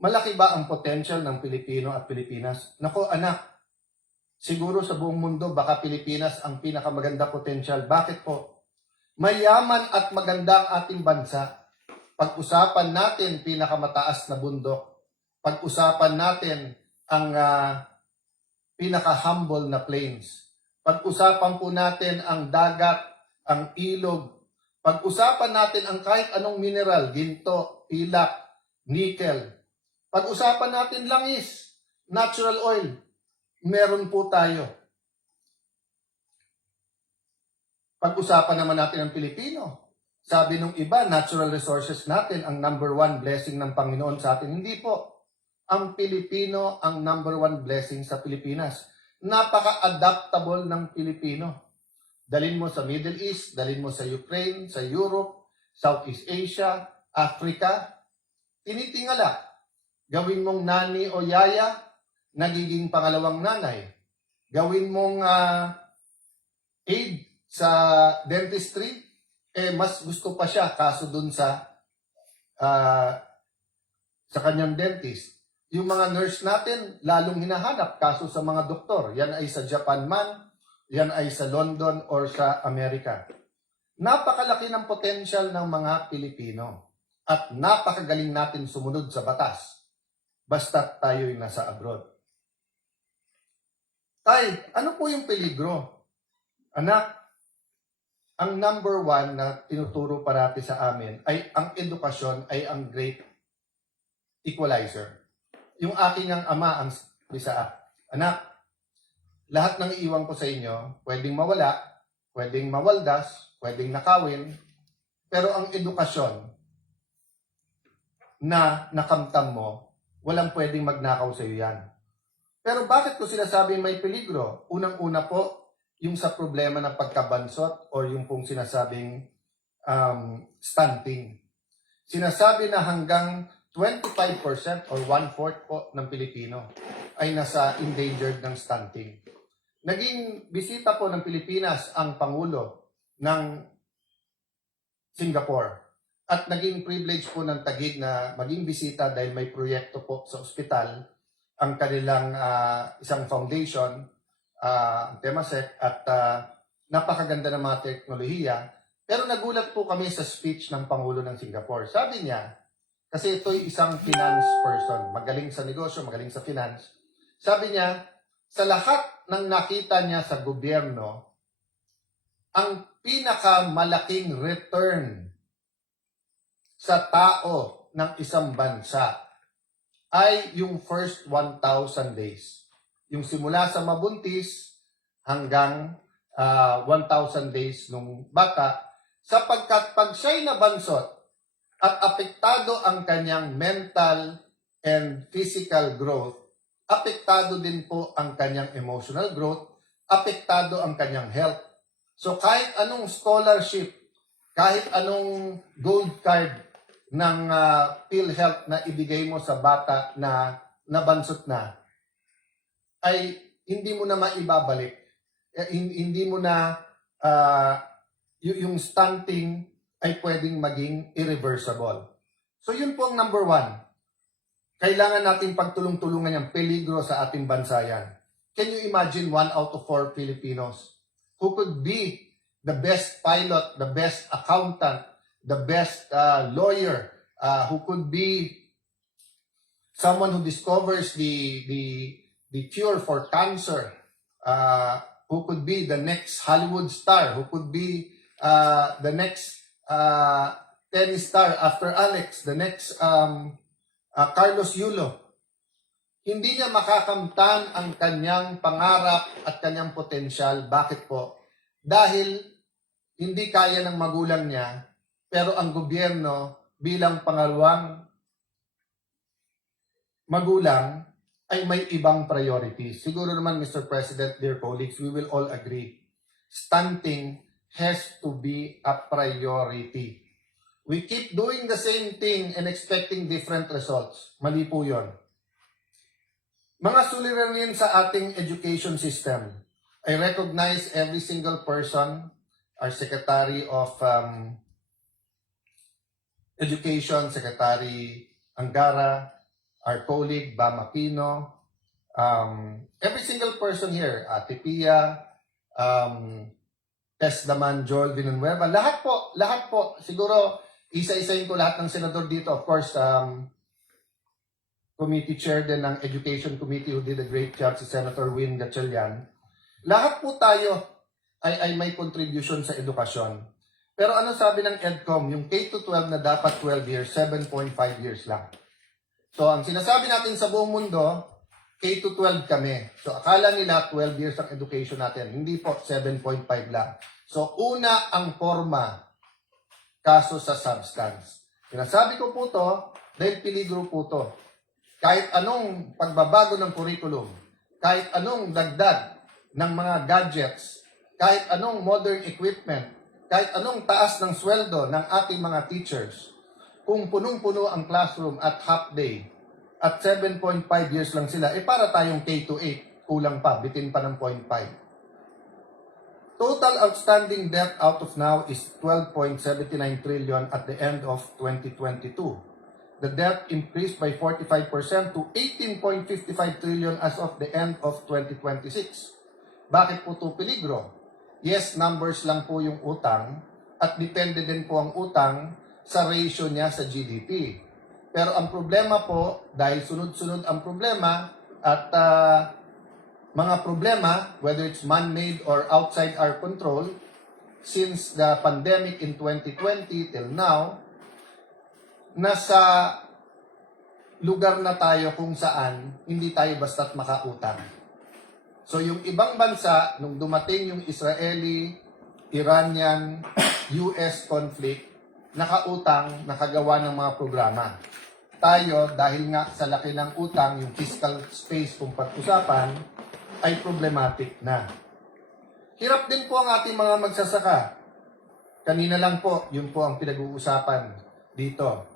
Malaki ba ang potensyal ng Pilipino at Pilipinas? Nako anak, siguro sa buong mundo baka Pilipinas ang pinakamaganda potensyal. Bakit po? Mayaman at maganda ang ating bansa. Pag-usapan natin pinakamataas na bundok. Pag-usapan natin ang pinaka-humble na plains. Pag-usapan po natin ang dagat, ang ilog. Pag-usapan natin ang kahit anong mineral, ginto, pilak, nickel. Pag-usapan natin langis, natural oil. Meron po tayo. Pag-usapan naman natin ang Pilipino. Sabi nung iba, natural resources natin ang number one blessing ng Panginoon sa atin. Hindi po. Ang Pilipino ang number one blessing sa Pilipinas. Napaka-adaptable ng Pilipino. Dalin mo sa Middle East, dalin mo sa Ukraine, sa Europe, Southeast Asia, Africa. Tinitingala. Gawin mong nani o yaya, nagiging pangalawang nanay. Gawin mong aid sa dentistry, mas gusto pa siya kaso dun sa kanyang dentist. Yung mga nurse natin, lalong hinahanap kaso sa mga doktor. Yan ay sa Japan man, yan ay sa London or sa Amerika. Napakalaki ng potensyal ng mga Pilipino at napakagaling natin sumunod sa batas basta't tayo'y nasa abroad. Tay, ano po yung peligro? Anak, ang number one na tinuturo parati sa amin ay ang edukasyon ay ang great equalizer. Yung aking ang ama ang bisa, anak, lahat ng iiwan ko sa inyo, pwedeng mawala, pwedeng mawaldas, pwedeng nakawin, pero ang edukasyon na nakamtam mo, walang pwedeng magnakaw sa iyo yan. Pero bakit ko sinasabi may peligro? Unang-una po, yung sa problema ng pagkabansot or yung pong sinasabing stunting. Sinasabi na hanggang 25% or 1/4 po ng Pilipino ay nasa endangered ng stunting. Naging bisita po ng Pilipinas ang Pangulo ng Singapore at naging privilege po ng Taguig na maging bisita dahil may proyekto po sa ospital ang kanilang isang foundation, Temasek, at napakaganda ng mga teknolohiya. Pero nagulat po kami sa speech ng Pangulo ng Singapore. Sabi niya, kasi ito'y isang finance person, magaling sa negosyo, magaling sa finance. Sabi niya, sa lahat ng nakita niya sa gobyerno, ang pinakamalaking return sa tao ng isang bansa ay yung first 1,000 days. Yung simula sa mabuntis hanggang 1,000 days nung bata, sapagkat pag siya'y nabansot at apektado ang kanyang mental and physical growth, apektado din po ang kanyang emotional growth, apektado ang kanyang health. So kahit anong scholarship, kahit anong gold card ng PhilHealth na ibigay mo sa bata na nabansot na, ay hindi mo na maibabalik. Hindi mo na yung stunting ay pwedeng maging irreversible. So yun po ang number one. Kailangan natin pagtulong-tulungan yung peligro sa ating bansa yan. Can you imagine 1 out of 4 Filipinos who could be the best pilot, the best accountant, the best lawyer, who could be someone who discovers the cure for cancer, who could be the next Hollywood star, who could be the next tennis star after Alex, the next Carlos Yulo. Hindi niya makakamtan ang kanyang pangarap at kanyang potensyal. Bakit po? Dahil hindi kaya ng magulang niya, pero ang gobyerno bilang pangalawang magulang ay may ibang priorities. Siguro naman, Mr. President, dear colleagues, we will all agree. Stunting has to be a priority. We keep doing the same thing and expecting different results. Mali po yun. Mga suliranin sa ating education system. I recognize every single person, our Secretary of Education, Secretary Angara, our colleague Bam Aquino, every single person here, Ate Pia, Tesdaman, Joel Villanueva, lahat po, siguro isa-isahin ko lahat ng senador dito. Of course, committee chair din ng Education Committee who did a great job, si Senator Win Gatchalian. Lahat po tayo ay may contribution sa edukasyon. Pero ano sabi ng EDCOM? Yung K-12 na dapat 12 years, 7.5 years lang. So, ang sinasabi natin sa buong mundo, K-12 kami. So, akala nila 12 years ang education natin. Hindi po, 7.5 lang. So, una ang forma, kaso sa substance. Sinasabi ko po to, dahil peligro po to. Kahit anong pagbabago ng curriculum, kahit anong dagdag ng mga gadgets, kahit anong modern equipment, kahit anong taas ng sweldo ng ating mga teachers, kung punong-puno ang classroom at half day, at 7.5 years lang sila, para tayong K-8, kulang pa, bitin pa ng 0.5. Total outstanding debt out of now is 12.79 trillion at the end of 2022. The debt increased by 45% to 18.55 trillion as of the end of 2026. Bakit po ito peligro? Yes, numbers lang po yung utang at depende din po ang utang sa ratio niya sa GDP. Pero ang problema po, dahil sunod-sunod ang problema at mga problema, whether it's man-made or outside our control, since the pandemic in 2020 till now, nasa lugar na tayo kung saan hindi tayo basta't makautang. So yung ibang bansa, nung dumating yung Israeli, Iranian, US conflict, nakautang, nakagawa ng mga programa. Tayo, dahil nga sa laki ng utang, yung fiscal space kung pag-usapan, ay problematic na. Hirap din po ang ating mga magsasaka. Kanina lang po, yun po ang pinag-uusapan dito.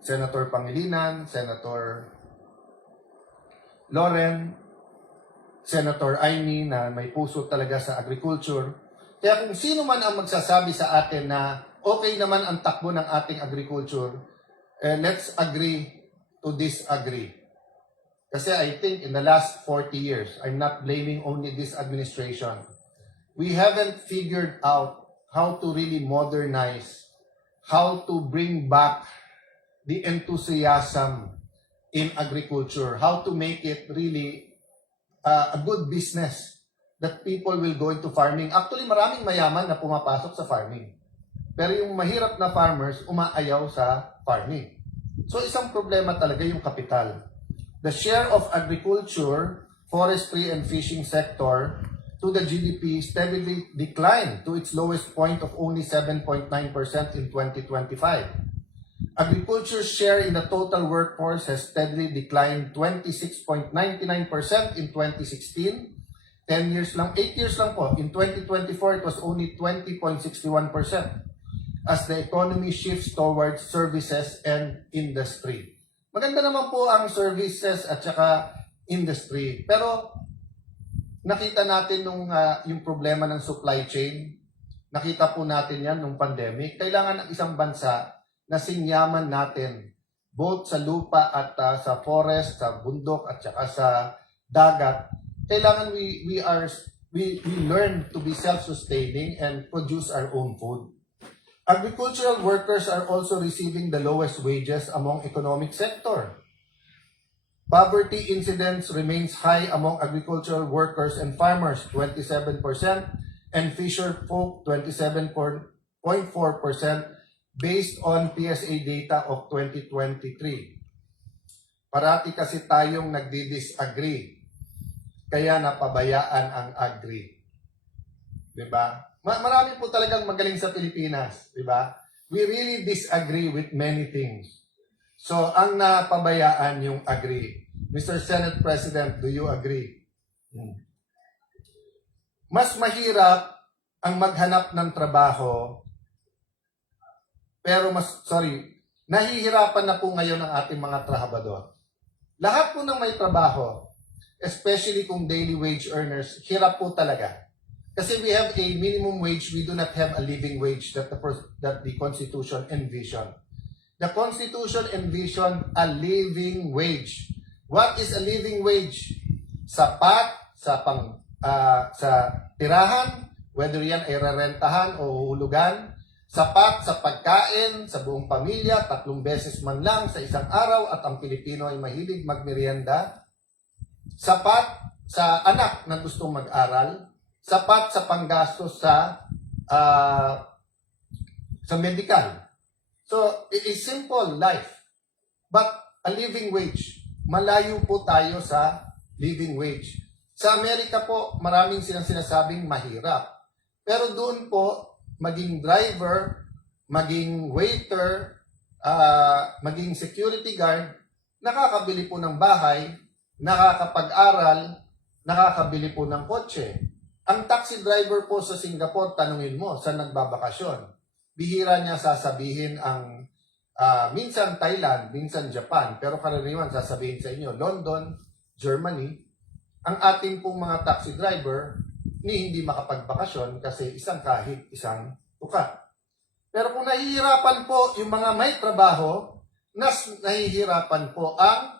Senator Pangilinan, Senator Loren, Senator Aimee na may puso talaga sa agriculture. Kaya kung sino man ang magsasabi sa atin na okay naman ang takbo ng ating agriculture, let's agree to disagree. Kasi I think in the last 40 years, I'm not blaming only this administration, we haven't figured out how to really modernize, how to bring back the enthusiasm in agriculture, how to make it really a good business that people will go into farming. Actually, maraming mayaman na pumapasok sa farming. Pero yung mahirap na farmers, umaayaw sa farming. So, isang problema talaga yung kapital. The share of agriculture, forestry, and fishing sector to the GDP steadily declined to its lowest point of only 7.9% in 2025. Agriculture's share in the total workforce has steadily declined 26.99% in 2016. 10 years lang, 8 years lang po. In 2024, it was only 20.61% as the economy shifts towards services and industry. Maganda naman po ang services at saka industry. Pero nakita natin yung problema ng supply chain. Nakita po natin yan nung pandemic. Kailangan ng isang bansa na sinyaman natin both sa lupa at sa forest, sa bundok at saka sa dagat. Kailangan we learn to be self-sustaining and produce our own food. Agricultural workers are also receiving the lowest wages among economic sector. Poverty incidence remains high among agricultural workers and farmers, 27%, and fisher folk, 27.4%, based on PSA data of 2023. Parati kasi tayong nagdi-disagree, kaya napabayaan ang agri. Diba? Marami po talagang magaling sa Pilipinas, diba? We really disagree with many things. So, ang napabayaan yung agree. Mr. Senate President, do you agree? Mas mahirap ang maghanap ng trabaho, pero nahihirapan na po ngayon ang ating mga trabahador. Lahat po ng may trabaho, especially kung daily wage earners, hirap po talaga. Kasi we have a minimum wage, we do not have a living wage that the Constitution envisioned. The Constitution envisioned a living wage. What is a living wage? Sapat sa sa tirahan, whether yan ay rerentahan o hulugan, sapat sa pagkain sa buong pamilya, 3 beses man lang sa isang araw, at ang Pilipino ay mahilig magmerienda. Sapat sa anak na gustong mag-aral, sapat sa panggastos sa medical. So, it is simple life. But a living wage, malayo po tayo sa living wage. Sa Amerika po, maraming silang sinasabing mahirap. Pero doon po, maging driver, maging waiter, maging security guard, nakakabili po ng bahay, nakakapag-aral, nakakabili po ng kotse. Ang taxi driver po sa Singapore, tanungin mo, saan nagbabakasyon? Bihira niya sasabihin ang minsan Thailand, minsan Japan, pero karaniwan sasabihin sa inyo, London, Germany. Ang ating pong mga taxi driver, hindi makapagbakasyon kasi isang kahit, isang tuka. Pero kung nahihirapan po yung mga may trabaho, nahihirapan po ang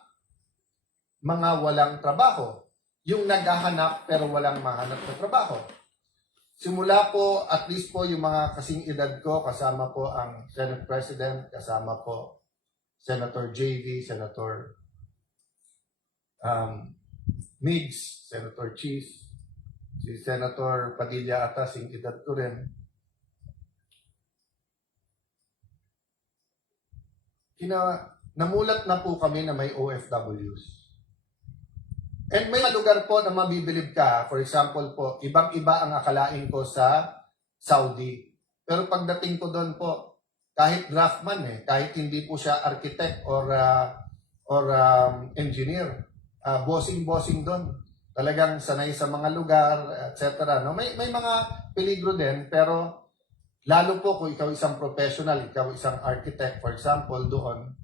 mga walang trabaho. Yung naghahanap pero walang mahanap na trabaho. Simula po, at least po yung mga kasing edad ko, kasama po ang Senate President, kasama po Senator JV, Senator Migs, Senator Cheese, si Senator Padilla ata, sing edad ko rin. Namulat na po kami na may OFWs. And may lugar po na mabibilib ka, for example po, ibang-iba ang akalain ko sa Saudi. Pero pagdating ko doon po, kahit draftman kahit hindi po siya architect or engineer, bossing doon. Talagang sanay sa mga lugar, etc. No? May mga peligro din, pero lalo po kung ikaw isang professional, ikaw isang architect, for example, doon,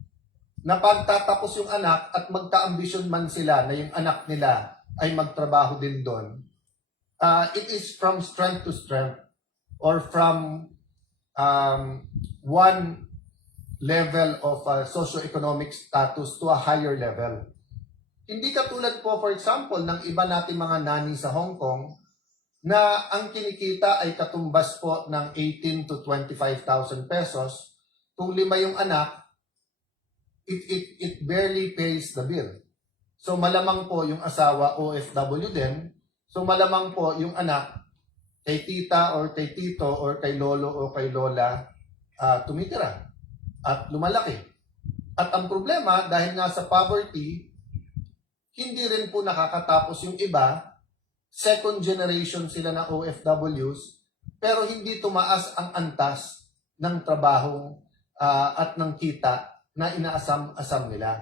na pagtatapos yung anak at magka-ambisyon man sila na yung anak nila ay magtrabaho din doon, it is from strength to strength or from one level of socio-economic status to a higher level. Hindi katulad po, for example, ng iba nating mga nani sa Hong Kong na ang kinikita ay katumbas po ng 18 to 25,000 pesos. Kung 5 yung anak, it barely pays the bill. So malamang po yung asawa OFW din. So malamang po yung anak kay tita or kay tito or kay lolo o kay lola tumitira at lumalaki. At ang problema, dahil nga sa poverty, hindi rin po nakakatapos yung iba. Second generation sila na OFWs, pero hindi tumaas ang antas ng trabaho at ng kita na inaasam-asam nila.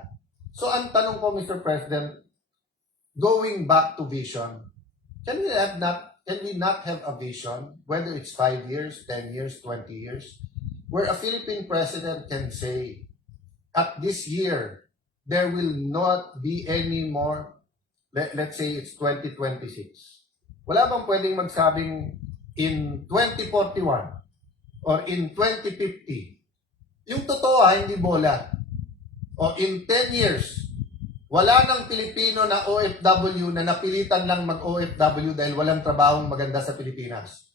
So ang tanong ko, Mr. President, going back to vision, can we not have a vision, whether it's 5 years, 10 years, 20 years, where a Philippine president can say, at this year, there will not be any more, let's say it's 2026. Wala bang pwedeng magsabing in 2041 or in 2050, yung totoo hindi bola. O in 10 years, wala ng Pilipino na OFW na napilitan lang mag-OFW dahil walang trabahong maganda sa Pilipinas.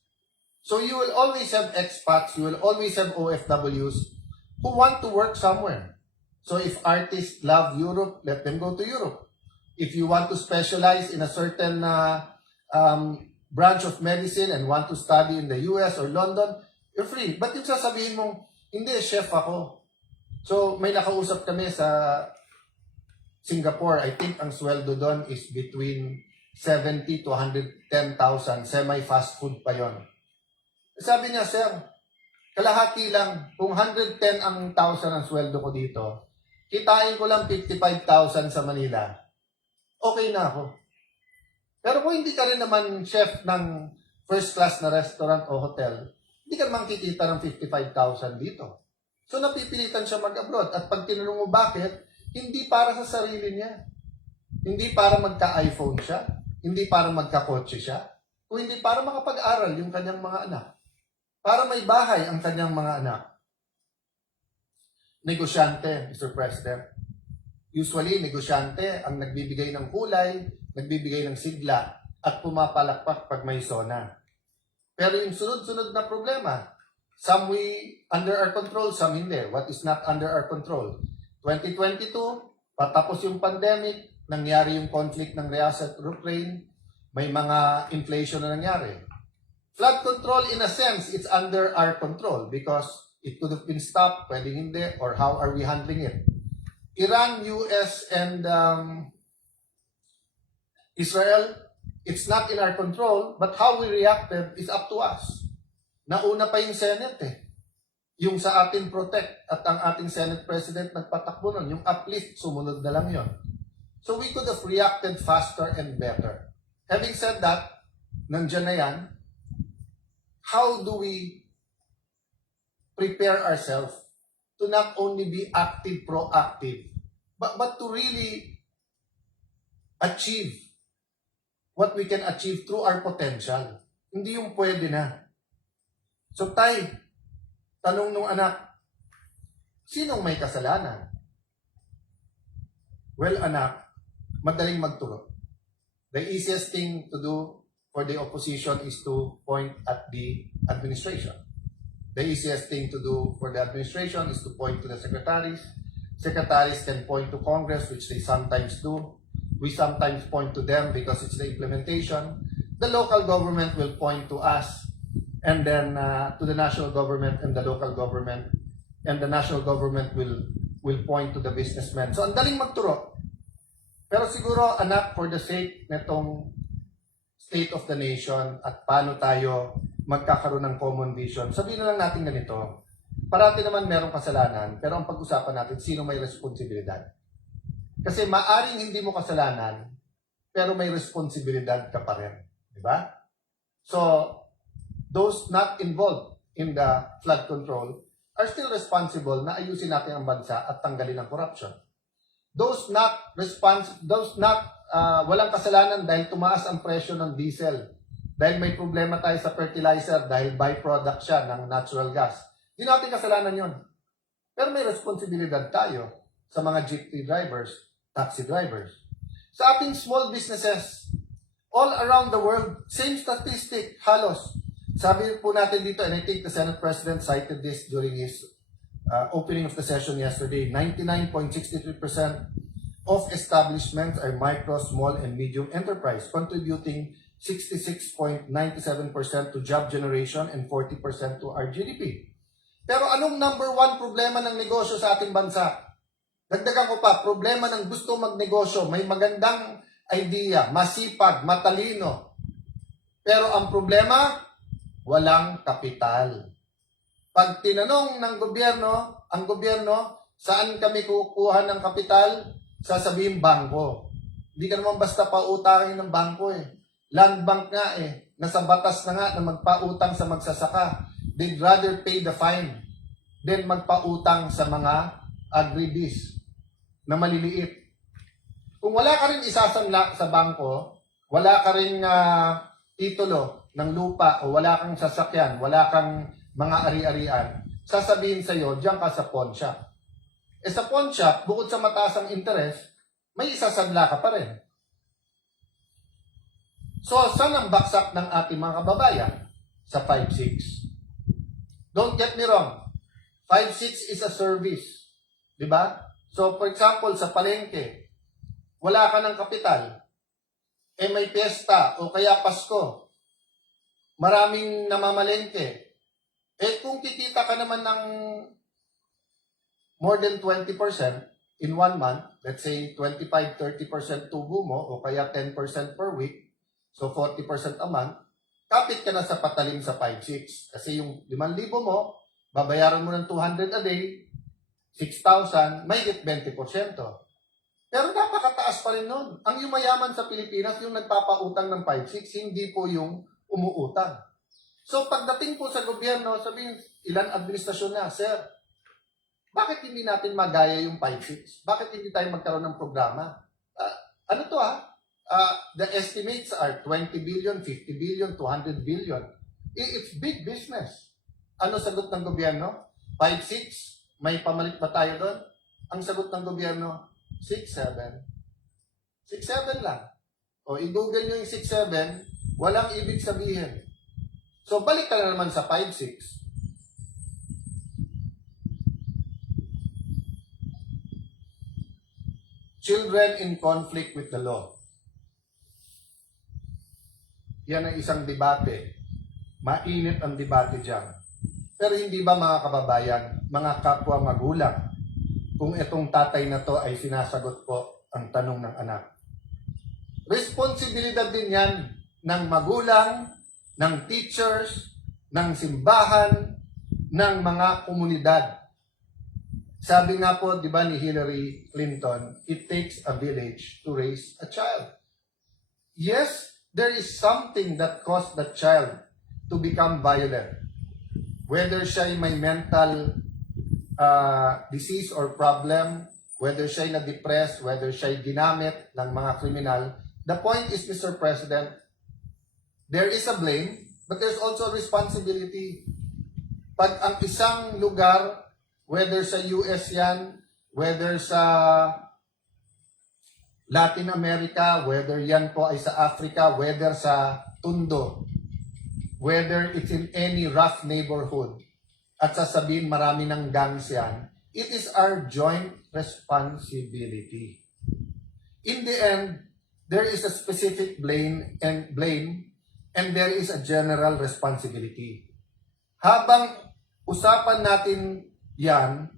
So you will always have expats, you will always have OFWs who want to work somewhere. So if artists love Europe, let them go to Europe. If you want to specialize in a certain branch of medicine and want to study in the US or London, you're free. But yung sasabihin mong, hindi, chef ako. So may nakausap kami sa Singapore. I think ang sweldo doon is between 70 to 110,000. Semi-fast food pa yon. Sabi niya, sir, kalahati lang. Kung 110 ang sweldo ko dito, kitain ko lang 55,000 sa Manila. Okay na ako. Pero kung hindi ka rin naman chef ng first class na restaurant o hotel, hindi ka naman kikita ng 55,000 dito. So napipilitan siya mag-abroad. At pag tinanong mo bakit, hindi para sa sarili niya. Hindi para magka-iPhone siya. Hindi para magka-kotse siya. Kung hindi para makapag-aral yung kanyang mga anak. Para may bahay ang kanyang mga anak. Negosyante, Mr. President. Usually, negosyante ang nagbibigay ng kulay, nagbibigay ng sigla, at pumapalakpak pag may sona. Pero yung sunod-sunod na problema, some we under our control, some hindi. What is not under our control? 2022, patapos yung pandemic, nangyari yung conflict ng Russia at Ukraine, may mga inflation na nangyari. Flood control, in a sense, it's under our control because it could have been stopped, pwedeng hindi, or how are we handling it? Iran, US, and Israel, it's not in our control, but how we reacted is up to us. Nauna pa yung Senate Yung sa ating protect at ang ating Senate President nagpatakbo nun, yung uplift, sumunod na lang yon. So we could have reacted faster and better. Having said that, nandyan na yan, how do we prepare ourselves to not only be active, proactive, but to really achieve what we can achieve through our potential. Hindi yung pwede na. So tay, tanong nung anak, sinong may kasalanan? Well, anak, madaling magturo. The easiest thing to do for the opposition is to point at the administration. The easiest thing to do for the administration is to point to the secretaries. Secretaries can point to Congress, which they sometimes do. We sometimes point to them because it's the implementation. The local government will point to us, and then to the national government and the local government, and the national government will point to the businessmen. So, ang daling magturo. Pero siguro, anak, for the sake netong state of the nation at paano tayo magkakaroon ng common vision, sabihin na lang natin ganito, parati naman merong kasalanan, pero ang pag-usapan natin, sino may responsibilidad. Kasi maaring hindi mo kasalanan, pero may responsibilidad ka pa rin. Diba? So, those not involved in the flood control are still responsible na ayusin natin ang bansa at tanggalin ang corruption. Those not walang kasalanan dahil tumaas ang presyo ng diesel, dahil may problema tayo sa fertilizer, dahil byproduct siya ng natural gas. Hindi natin kasalanan yun. Pero may responsibilidad tayo sa mga jeepney drivers, taxi drivers. Sa ating small businesses, all around the world, same statistic, halos. Sabi po natin dito, and I think the Senate President cited this during his opening of the session yesterday, 99.63% of establishments are micro, small, and medium enterprise, contributing 66.97% to job generation and 40% to our GDP. Pero anong number one problema ng negosyo sa ating bansa? Dagdagan ko pa, problema ng gusto magnegosyo, may magandang idea, masipag, matalino. Pero ang problema, walang kapital. Pag tinanong ng gobyerno, ang gobyerno, saan kami kukuha ng kapital? Sasabihin bangko. Hindi ka naman basta pautangin ng bangko Land bank nga Nasa batas na nga na magpautang sa magsasaka. They'd rather pay the fine than magpautang sa mga agribiz na maliliit. Kung wala ka rin isasanla sa bangko, wala ka rin titulo ng lupa o wala kang sasakyan, wala kang mga ari-arian, sasabihin sa'yo, diyan ka sa pawn shop. Sa pawn shop, bukod sa mataas ang interest, may isasanla ka pa rin. So, saan ang baksak ng ating mga kababayan? sa 5-6. Don't get me wrong. 5-6 is a service. Di ba? So, for example, sa palengke, wala ka ng kapital, may piyesta o kaya Pasko, maraming namamalengke. Kung kikita ka naman ng more than 20% in 1 month, let's say 25-30% tubo mo o kaya 10% per week, so 40% a month, kapit ka na sa patalim sa 5-6. Kasi yung 5,000 mo, babayaran mo ng 200 a day, 6,000, may get 20%. Pero napakataas pa rin nun. Ang yumayaman sa Pilipinas, yung nagpapautang ng 5-6, hindi po yung umuutang. So pagdating po sa gobyerno, sabihin, ilan administrasyon na, sir, bakit hindi natin magaya yung 5-6? Bakit hindi tayo magkaroon ng programa? The estimates are 20 billion, 50 billion, 200 billion. It's big business. Ano sagot ng gobyerno? 5-6? May pamalit ba tayo doon? Ang sagot ng gobyerno, 6-7. 6-7 lang. O i-google nyo yung 6-7, walang ibig sabihin. So balik ka na naman sa 5-6. Children in conflict with the law. Yan ang isang debate. Mainit ang debate dyan. Pero hindi ba mga kababayan, mga kapwa magulang, kung itong tatay na to ay sinasagot po ang tanong ng anak? Responsibilidad din yan ng magulang, ng teachers, ng simbahan, ng mga komunidad. Sabi nga po, di ba ni Hillary Clinton, it takes a village to raise a child. Yes, there is something that caused the child to become violent. Whether siya may mental disease or problem, whether siya na-depressed, whether siya ginamit ng mga kriminal, the point is, Mr. President, there is a blame, but there's also a responsibility. Pag ang isang lugar, whether sa US yan, whether sa Latin America, whether yan po ay sa Africa, whether sa Tondo, whether it's in any rough neighborhood, at sasabihin marami ng gangs yan, it is our joint responsibility. In the end, there is a specific blame and there is a general responsibility. Habang usapan natin yan,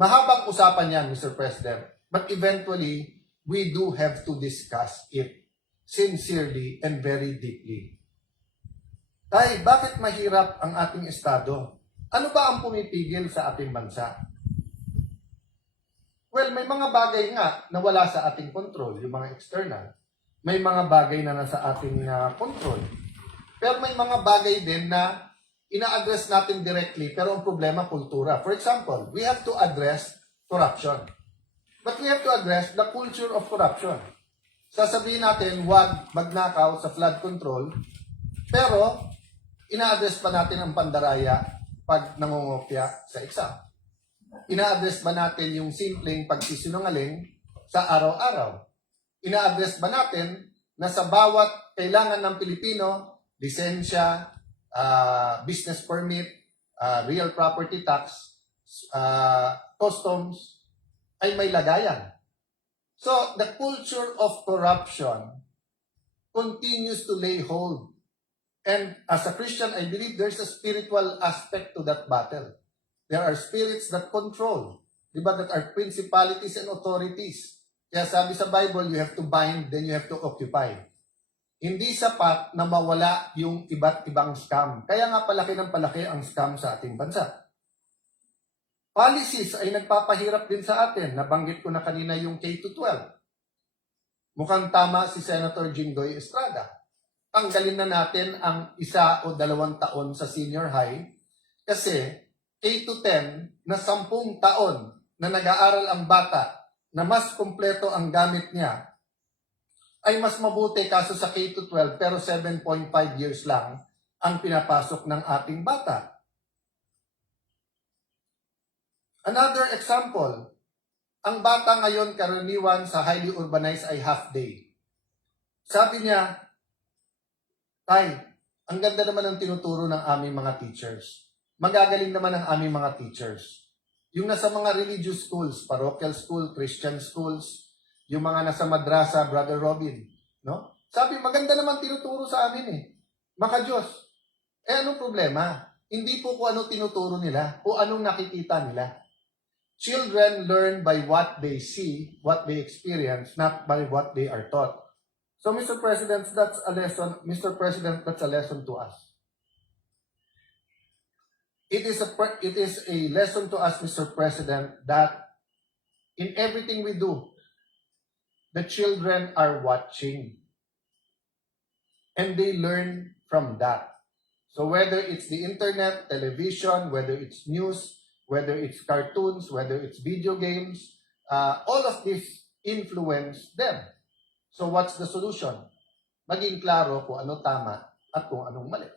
mahabang usapan yan, Mr. President, but eventually, we do have to discuss it sincerely and very deeply. Tay, bakit mahirap ang ating estado? Ano ba ang pumipigil sa ating bansa? Well, may mga bagay nga na wala sa ating control, yung mga external. May mga bagay na nasa ating control. Pero may mga bagay din na ina-address natin directly, pero ang problema, kultura. For example, we have to address corruption. But we have to address the culture of corruption. Sasabihin natin, huwag magnakaw sa flood control, pero ina-address pa natin ang pandaraya pag nangungopya sa exam. Ina-address ba natin yung simpleng pagsisinungaling sa araw-araw? Ina-address ba natin na sa bawat kailangan ng Pilipino, lisensya, business permit, real property tax, customs, ay may lagayan? So, the culture of corruption continues to lay hold. And as a Christian, I believe there's a spiritual aspect to that battle. There are spirits that control, diba, that are principalities and authorities. Kaya sabi sa Bible, you have to bind, then you have to occupy. Hindi sapat na mawala yung iba't ibang scam. Kaya nga palaki ng palaki ang scam sa ating bansa. Policies ay nagpapahirap din sa atin. Nabanggit ko na kanina yung K-12. Mukhang tama si Senator Jinggoy Estrada. Tanggalin na natin ang 1 o 2 taon sa senior high kasi K-10 na 10 taon na nag-aaral ang bata na mas kompleto ang gamit niya ay mas mabuti kaso sa K-12 pero 7.5 years lang ang pinapasok ng ating bata. Another example, ang bata ngayon karaniwan sa highly urbanized ay half day. Sabi niya, Tay, Ang ganda naman ng tinuturo ng aming mga teachers. Magagaling naman ang aming mga teachers. Yung nasa mga religious schools, parochial school, Christian schools, yung mga nasa madrasa, Brother Robin, no? Sabi, maganda naman tinuturo sa amin eh. Maka-Diyos. Anong problema? Hindi po kung ano tinuturo nila, kung anong nakikita nila. Children learn by what they see, what they experience, not by what they are taught. So, Mr. President, that's a lesson. Mr. President, that's a lesson to us. It is a lesson to us, Mr. President, that in everything we do, the children are watching. And they learn from that. So whether it's the internet, television, whether it's news, whether it's cartoons, whether it's video games, all of this influence them. So what's the solution? Maging klaro kung ano tama at kung anong mali.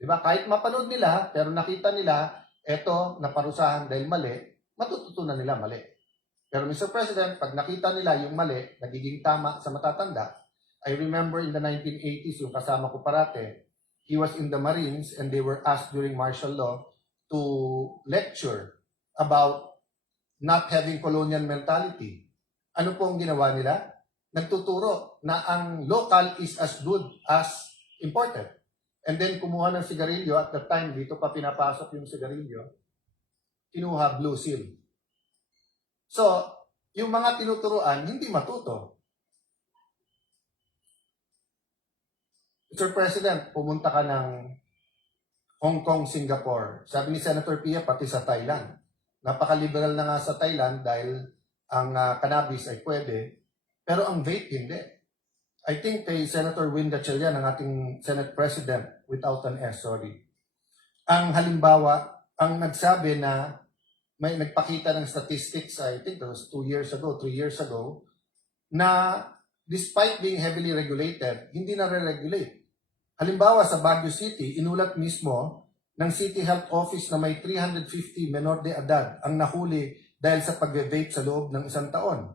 Diba? Kahit mapanood nila, pero nakita nila, eto, naparusahan dahil mali, matututunan nila mali. Pero Mr. President, pag nakita nila yung mali, nagiging tama sa matatanda, I remember in the 1980s, yung kasama ko parate, he was in the Marines and they were asked during martial law to lecture about not having colonial mentality. Ano po ang ginawa nila? Nagtuturo na ang local is as good as imported. And then kumuha ng sigarilyo, at the time, dito pa pinapasok yung sigarilyo, kinuha Blue Seal. So, yung mga tinuturuan, hindi matuto. Mr. President, pumunta ka ng Hong Kong, Singapore. Sabi ni Senator Pia, pati sa Thailand. Napaka-liberal na nga sa Thailand dahil ang cannabis ay pwede, pero ang vape hindi. I think kay Senator Win Gatchalian, ang ating Senate President, without an S, sorry. Ang halimbawa, ang nagsabi na may nagpakita ng statistics, I think that was 3 years ago, na despite being heavily regulated, hindi na re-regulate. Halimbawa, sa Baguio City, inulat mismo ng City Health Office na may 350 menor de edad ang nahuli dahil sa pag-vape sa loob ng 1 taon.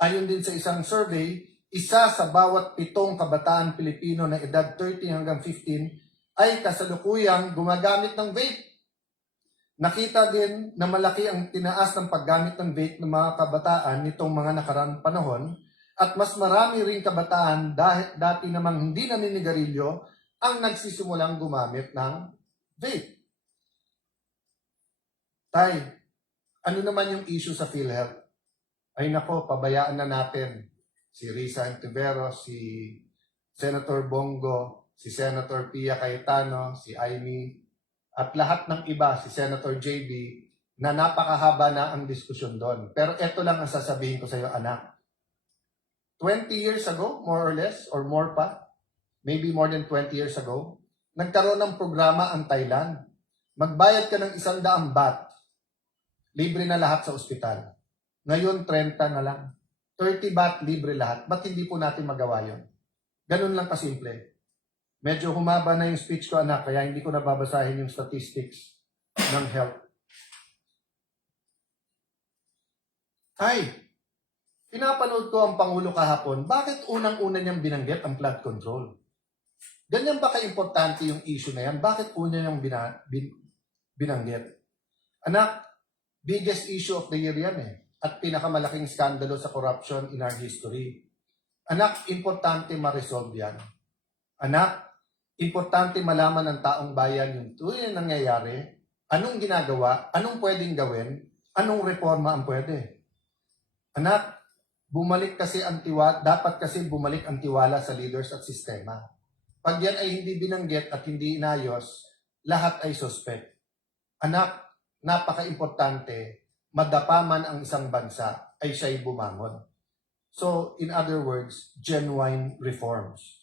Ayon din sa isang survey, isa sa bawat 7 kabataan Pilipino na edad 13 hanggang 15 ay kasalukuyang gumagamit ng vape. Nakita din na malaki ang tinaas ng paggamit ng vape ng mga kabataan nitong mga nakaraang panahon at mas marami ring kabataan dahil dati namang hindi naninigarilyo ang nagsisimulang gumamit ng vape. Tay, ano naman yung issue sa PhilHealth? Ay nako, pabayaan na natin si Risa Antiveros, si Senator Bongo, si Senator Pia Cayetano, si Amy, at lahat ng iba, si Senator JB, na napakahaba na ang diskusyon doon. Pero ito lang ang sasabihin ko sa iyo, anak. 20 years ago, more or less, or more pa, maybe more than 20 years ago, nagkaroon ng programa ang Thailand. Magbayad ka ng 100 baht, libre na lahat sa ospital. Ngayon, 30 na lang. 30 baht, libre lahat. Ba't hindi po natin magawa yun? Ganun lang kasimple. Medyo humaba na yung speech ko, anak, kaya hindi ko nababasahin yung statistics ng health. Ay, pinapanood ko ang Pangulo kahapon, bakit unang-una niyang binanggit ang flood control? Ganyan ba ka-importante yung issue na yan? Bakit una niyang binanggit? Anak, biggest issue of the year yan eh. At pinakamalaking skandalo sa corruption in our history. Anak, importante ma-resolve yan. Anak, importante malaman ng taong bayan yung tunay na nangyayari, anong ginagawa, anong pwedeng gawin, anong reforma ang pwede. Anak, dapat kasi bumalik ang tiwala sa leaders at sistema. Pag yan ay hindi binanggit at hindi inayos, lahat ay suspect. Anak, napaka-importante, madapa man ang isang bansa, ay siya'y bumangon. So, in other words, genuine reforms.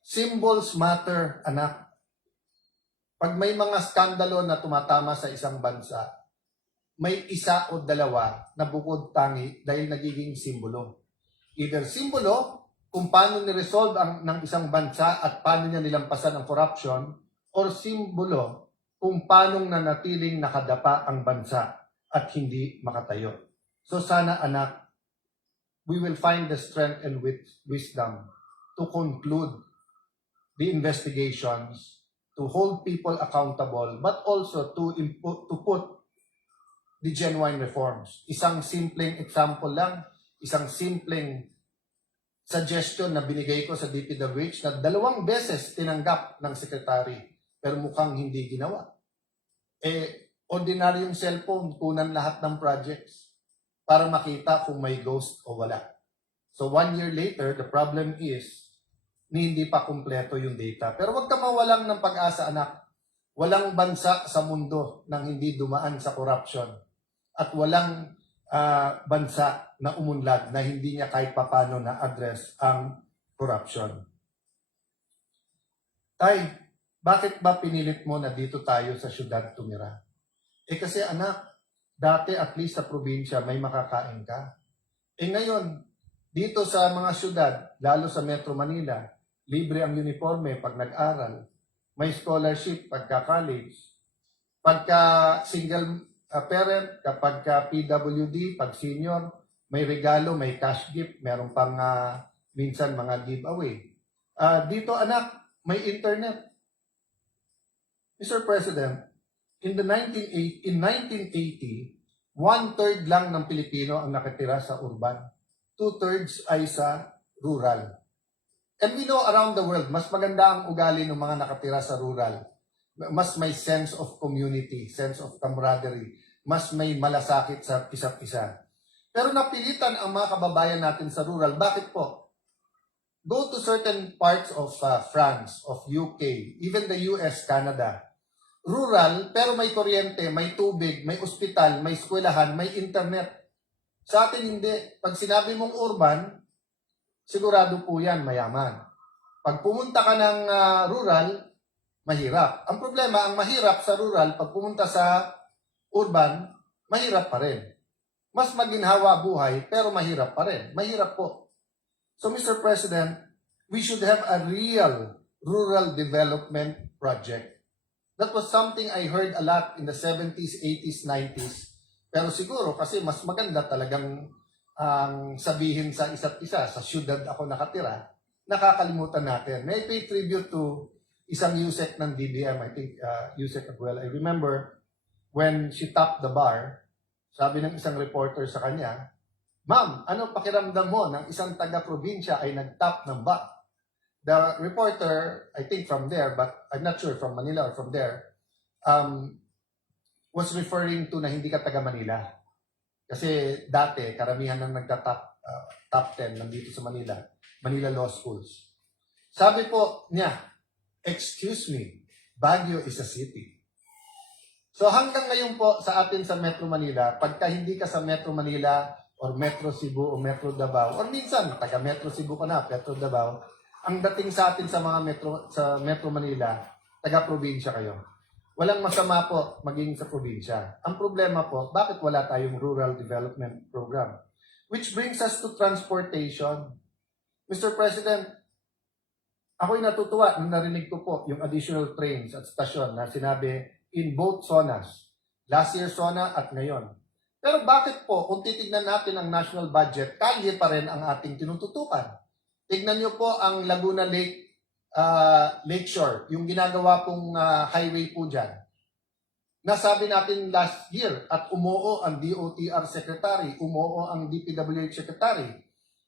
Symbols matter, anak. Pag may mga skandalo na tumatama sa isang bansa, may isa o dalawa na bukod tangi dahil nagiging simbolo. Either simbolo kung paano ni-resolve ng isang bansa at paano niya nilampasan ang corruption, or simbolo kung paano nanatiling nakadapa ang bansa at hindi makatayo. So sana anak, we will find the strength and wisdom to conclude the investigations to hold people accountable, but also to put the genuine reforms. Isang simpleng example lang, isang simpleng suggestion na binigay ko sa DPWH na 2 beses tinanggap ng secretary pero mukhang hindi ginawa. Ordinaryong cellphone, kunan lahat ng projects para makita kung may ghost o wala. So 1 year later, the problem is hindi pa kumpleto yung data. Pero wag ka mawalang ng pag-asa, anak. Walang bansa sa mundo nang hindi dumaan sa corruption. At walang bansa na umunlad na hindi niya kahit papano na-address ang corruption. Tay, bakit ba pinilit mo na dito tayo sa syudad tumira? Kasi anak, dati at least sa probinsya may makakain ka. Ngayon, dito sa mga syudad, lalo sa Metro Manila, libre ang uniforme pag nag-aral, may scholarship pagka college, pagka single parent, kapag ka PWD, pag senior, may regalo, may cash gift, meron pang minsan mga giveaway. Dito anak, may internet. Mr. President, in 1980, 1/3 lang ng Pilipino ang nakatira sa urban. 2/3 ay sa rural. And we know around the world, mas maganda ang ugali ng mga nakatira sa rural. Mas may sense of community, sense of camaraderie. Mas may malasakit sa isa't isa. Pero napilitan ang mga kababayan natin sa rural. Bakit po? Go to certain parts of France, of UK, even the US, Canada. Rural, pero may kuryente, may tubig, may ospital, may eskwelahan, may internet. Sa atin hindi. Pag sinabi mong urban, sigurado po yan, mayaman. Pag pumunta ka ng rural, mahirap. Ang problema, ang mahirap sa rural, pag pumunta sa urban, mahirap pa rin. Mas maginhawa buhay, pero mahirap pa rin. Mahirap po. So, Mr. President, we should have a real rural development project. That was something I heard a lot in the 70s, 80s, 90s. Pero siguro, kasi mas maganda talagang sabihin sa isa't isa, sa syudad ako nakatira, nakakalimutan natin. May I pay tribute to isang USEC ng DBM, I think USEC as well. I remember when she topped the bar, sabi ng isang reporter sa kanya, "Ma'am, ano pakiramdam mo ng isang taga-probinsya ay nag-top ng bar?" The reporter, I think from there, but I'm not sure from Manila or from there, was referring to na hindi ka taga Manila. Kasi dati, karamihan ng top 10 nandito sa Manila, Manila Law Schools. Sabi po niya, "Excuse me, Baguio is a city." So hanggang ngayon po sa atin sa Metro Manila, pagka hindi ka sa Metro Manila or Metro Cebu o Metro Davao, or minsan taga Metro Cebu ka na, Metro Davao, ang dating sa atin sa mga Metro Manila, taga-probinsya kayo. Walang masama po maging sa probinsya. Ang problema po, bakit wala tayong rural development program? Which brings us to transportation. Mr. President, ako'y natutuwa nung narinig ko po yung additional trains at stasyon na sinabi in both zonas. Last year zona at ngayon. Pero bakit po, kung titignan natin ang national budget, kalye pa rin ang ating tinututukan. Tignan nyo po ang Laguna Lakeshore, yung ginagawa pong highway po dyan. Nasabi natin last year at umuo ang DOTR Secretary, umuo ang DPWH Secretary,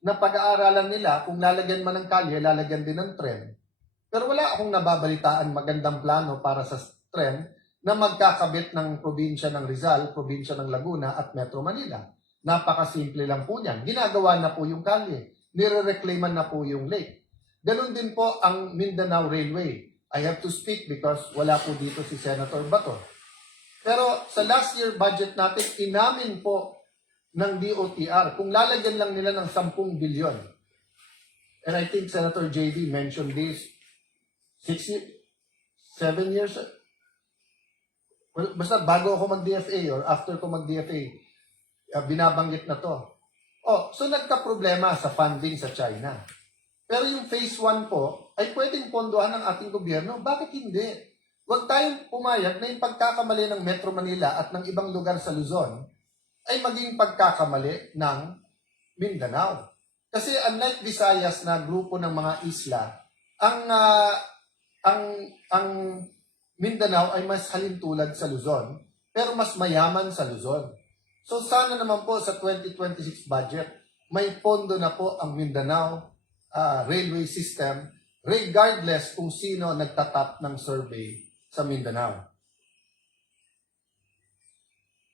na pag-aaralan nila kung lalagyan man ng kalye, lalagyan din ng tren. Pero wala akong nababalitaan magandang plano para sa tren na magkakabit ng probinsya ng Rizal, probinsya ng Laguna at Metro Manila. Napakasimple lang po niyan. Ginagawa na po yung kalye. Nire-reclaiman na po yung lake. Ganun din po ang Mindanao Railway. I have to speak because wala po dito si Senator Bato. Pero sa last year budget natin, inamin po ng DOTR kung lalagyan lang nila ng 10 bilyon. And I think Senator JV mentioned this 7 years. Well, basta bago ako mag-DFA or after ko mag-DFA, binabanggit na to. So nagka-problema sa funding sa China. Pero yung phase 1 po, ay pwedeng pondohan ng ating gobyerno. Bakit hindi? Huwag tayong pumayag na yung pagkakamali ng Metro Manila at ng ibang lugar sa Luzon ay maging pagkakamali ng Mindanao. Kasi unlike Visayas na grupo ng mga isla, ang Mindanao ay mas halintulad sa Luzon, pero mas mayaman sa Luzon. So sana naman po sa 2026 budget, may pondo na po ang Mindanao railway system regardless kung sino nagtatap ng survey sa Mindanao.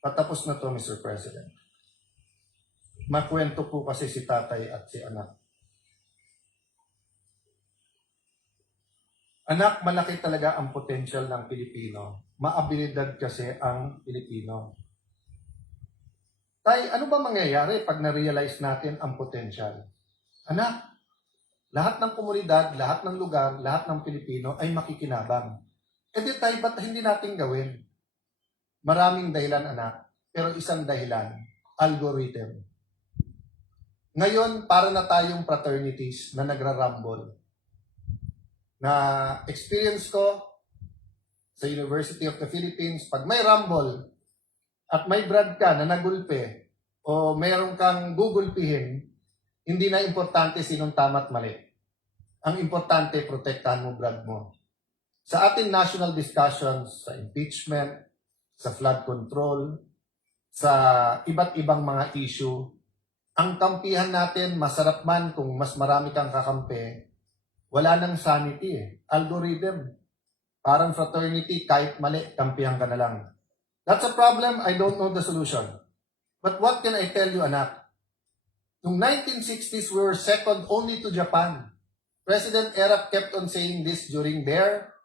Patapos na to, Mr. President. Makwento po kasi si tatay at si anak. Anak, malaki talaga ang potential ng Pilipino. Maabilidad kasi ang Pilipino. Tay, ano ba mangyayari pag na-realize natin ang potential? Anak, lahat ng komunidad, lahat ng lugar, lahat ng Pilipino ay makikinabang. E di tayo, ba't hindi natin gawin? Maraming dahilan, anak, pero isang dahilan, algorithm. Ngayon, para na tayong fraternities na nagrarumble. Na experience ko sa University of the Philippines, pag may rumble at may brad ka na nagulpe o meron kang gugulpihin, hindi na importante sinong tama at mali. Ang importante, protektahan mo brad mo. Sa ating national discussions, sa impeachment, sa flood control, sa iba't ibang mga issue, ang kampihan natin, masarap man kung mas marami kang kakampi, wala nang sanity eh. Algorithm. Parang fraternity, kahit mali, kampihan ka na lang. That's a problem, I don't know the solution. But what can I tell you, anak? Noong 1960s, we were second only to Japan. President Erap kept on saying this during their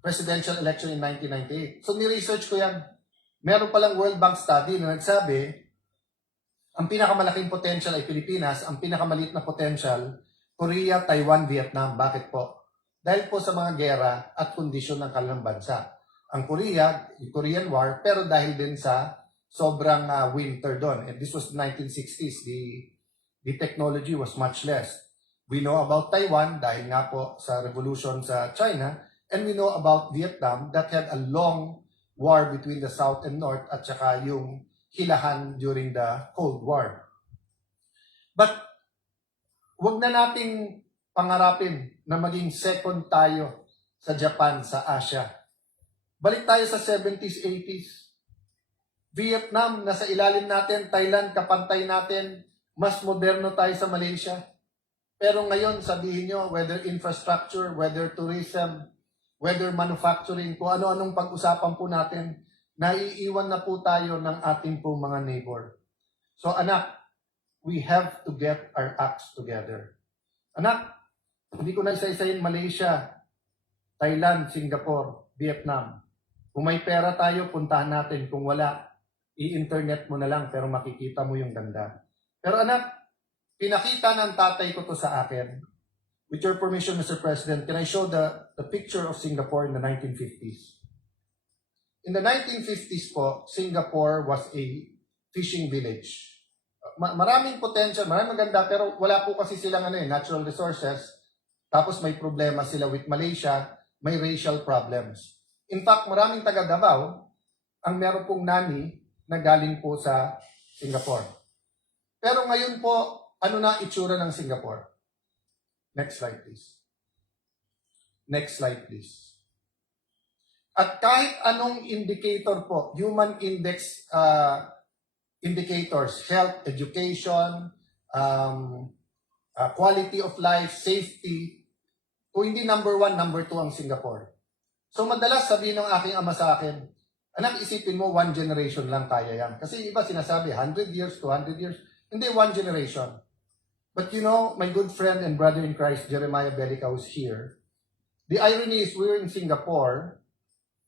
presidential election in 1998. So, ni-research ko yan. Meron palang World Bank study na nagsabi, ang pinakamalaking potential ay Pilipinas, ang pinakamaliit na potential, Korea, Taiwan, Vietnam. Bakit po? Dahil po sa mga gera at kondisyon ng kanilang bansa. Ang Korea, yung Korean War, pero dahil din sa sobrang winter doon. And this was 1960s. The technology was much less. We know about Taiwan dahil nga po sa revolution sa China. And we know about Vietnam that had a long war between the South and North at saka yung hilahan during the Cold War. But huwag na nating pangarapin na maging second tayo sa Japan, sa Asia. Balik tayo sa 70s, 80s. Vietnam, nasa ilalim natin. Thailand, kapantay natin. Mas moderno tayo sa Malaysia. Pero ngayon, sabihin nyo, whether infrastructure, whether tourism, whether manufacturing, kung ano-anong pag-usapan po natin, naiiwan na po tayo ng ating po mga neighbor. So anak, we have to get our acts together. Anak, hindi ko na isa-isahin Malaysia, Thailand, Singapore, Vietnam. Kung may pera tayo, puntahan natin. Kung wala, i-internet mo na lang pero makikita mo yung ganda. Pero anak, pinakita ng tatay ko to sa akin. With your permission, Mr. President, can I show the picture of Singapore in the 1950s? In the 1950s po, Singapore was a fishing village. Maraming potential, maraming maganda, pero wala po kasi silang natural resources. Tapos may problema sila with Malaysia, may racial problems. In fact, maraming taga Davao ang meron pong nani na galing po sa Singapore. Pero ngayon po, ano na itsura ng Singapore? Next slide, please. Next slide, please. At kahit anong indicator po, human index indicators, health, education, quality of life, safety, kung hindi number 1, number 2 ang Singapore. So madalas sabihin ng aking ama sa akin, anak, isipin mo, 1 generation lang kaya yan. Kasi iba sinasabi, 100 years, 200 years. Hindi, 1 generation. But you know, my good friend and brother in Christ, Jeremiah Belica, was here. The irony is we were in Singapore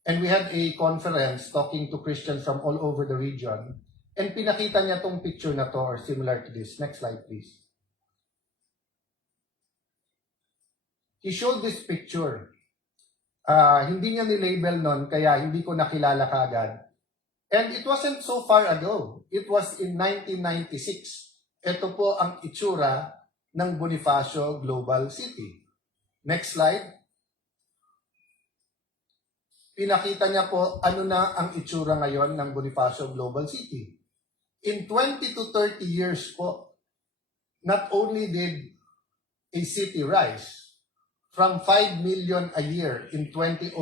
and we had a conference talking to Christians from all over the region. And pinakita niya tong picture na to or similar to this. Next slide, please. He showed this picture. Hindi niya nilabel nun, kaya hindi ko nakilala kaagad. And it wasn't so far ago. It was in 1996. Ito po ang itsura ng Bonifacio Global City. Next slide. Pinakita niya po ano na ang itsura ngayon ng Bonifacio Global City. In 20 to 30 years po, not only did a city rise from 5 million a year in 2009,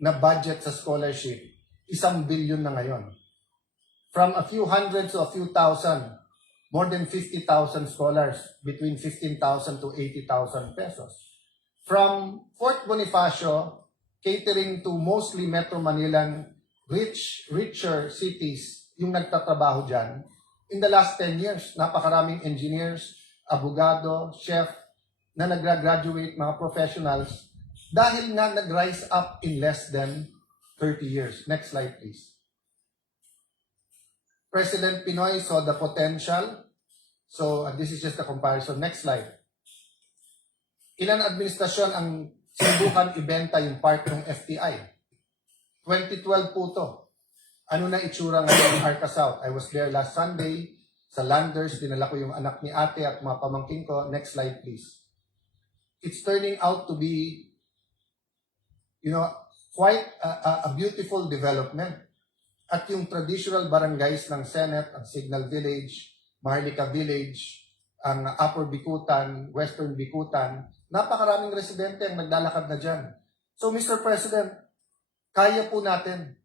na budget sa scholarship, 1 billion na ngayon. From a few hundreds to a few thousand, more than 50,000 scholars, between 15,000 to 80,000 pesos. From Fort Bonifacio, catering to mostly Metro Manilan, richer cities, yung nagtatrabaho dyan, in the last 10 years, napakaraming engineers, abogado, chef, na nag-graduate, mga professionals, dahil nga nag-rise up in less than 30 years. Next slide, please. President Pinoy saw the potential. So, this is just a comparison. Next slide. Ilan administrasyon ang sinubukan ibenta yung part ng FTI? 2012 po to. Ano na itsura ngayon ng Arca South? I was there last Sunday sa Landers. Dinala ko yung anak ni ate at mga pamangkin ko. Next slide, please. It's turning out to be, quite a beautiful development. At yung traditional barangays ng Senate, ang Signal Village, Maharlika Village, ang Upper Bikutan, Western Bikutan, napakaraming residente ang naglalakad na dyan. So, Mr. President, kaya po natin.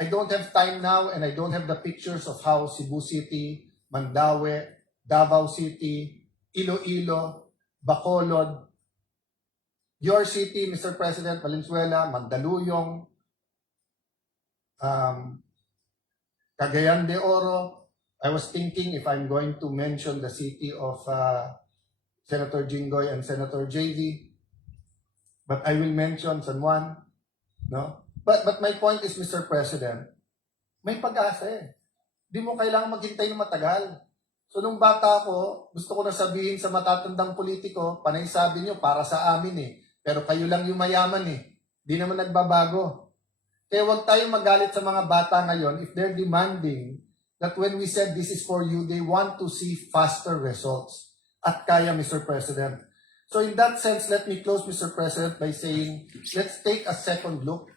I don't have time now and I don't have the pictures of how Cebu City, Mandaue, Davao City, Iloilo, Bacolod, your city, Mr. President, Valenzuela, Mandaluyong, Cagayan de Oro. I was thinking if I'm going to mention the city of Senator Jinggoy and Senator JV, but I will mention San Juan, no? But my point is, Mr. President, may pag-asa eh. Di mo kailangan maghintay ng matagal. So nung bata ako, gusto ko na sabihin sa matatandang politiko, panay sabi nyo, para sa amin eh. Pero kayo lang yung mayaman eh. Di naman nagbabago. Kaya huwag tayong magalit sa mga bata ngayon if they're demanding that when we said this is for you, they want to see faster results. At kaya, Mr. President. So in that sense, let me close, Mr. President, by saying, let's take a second look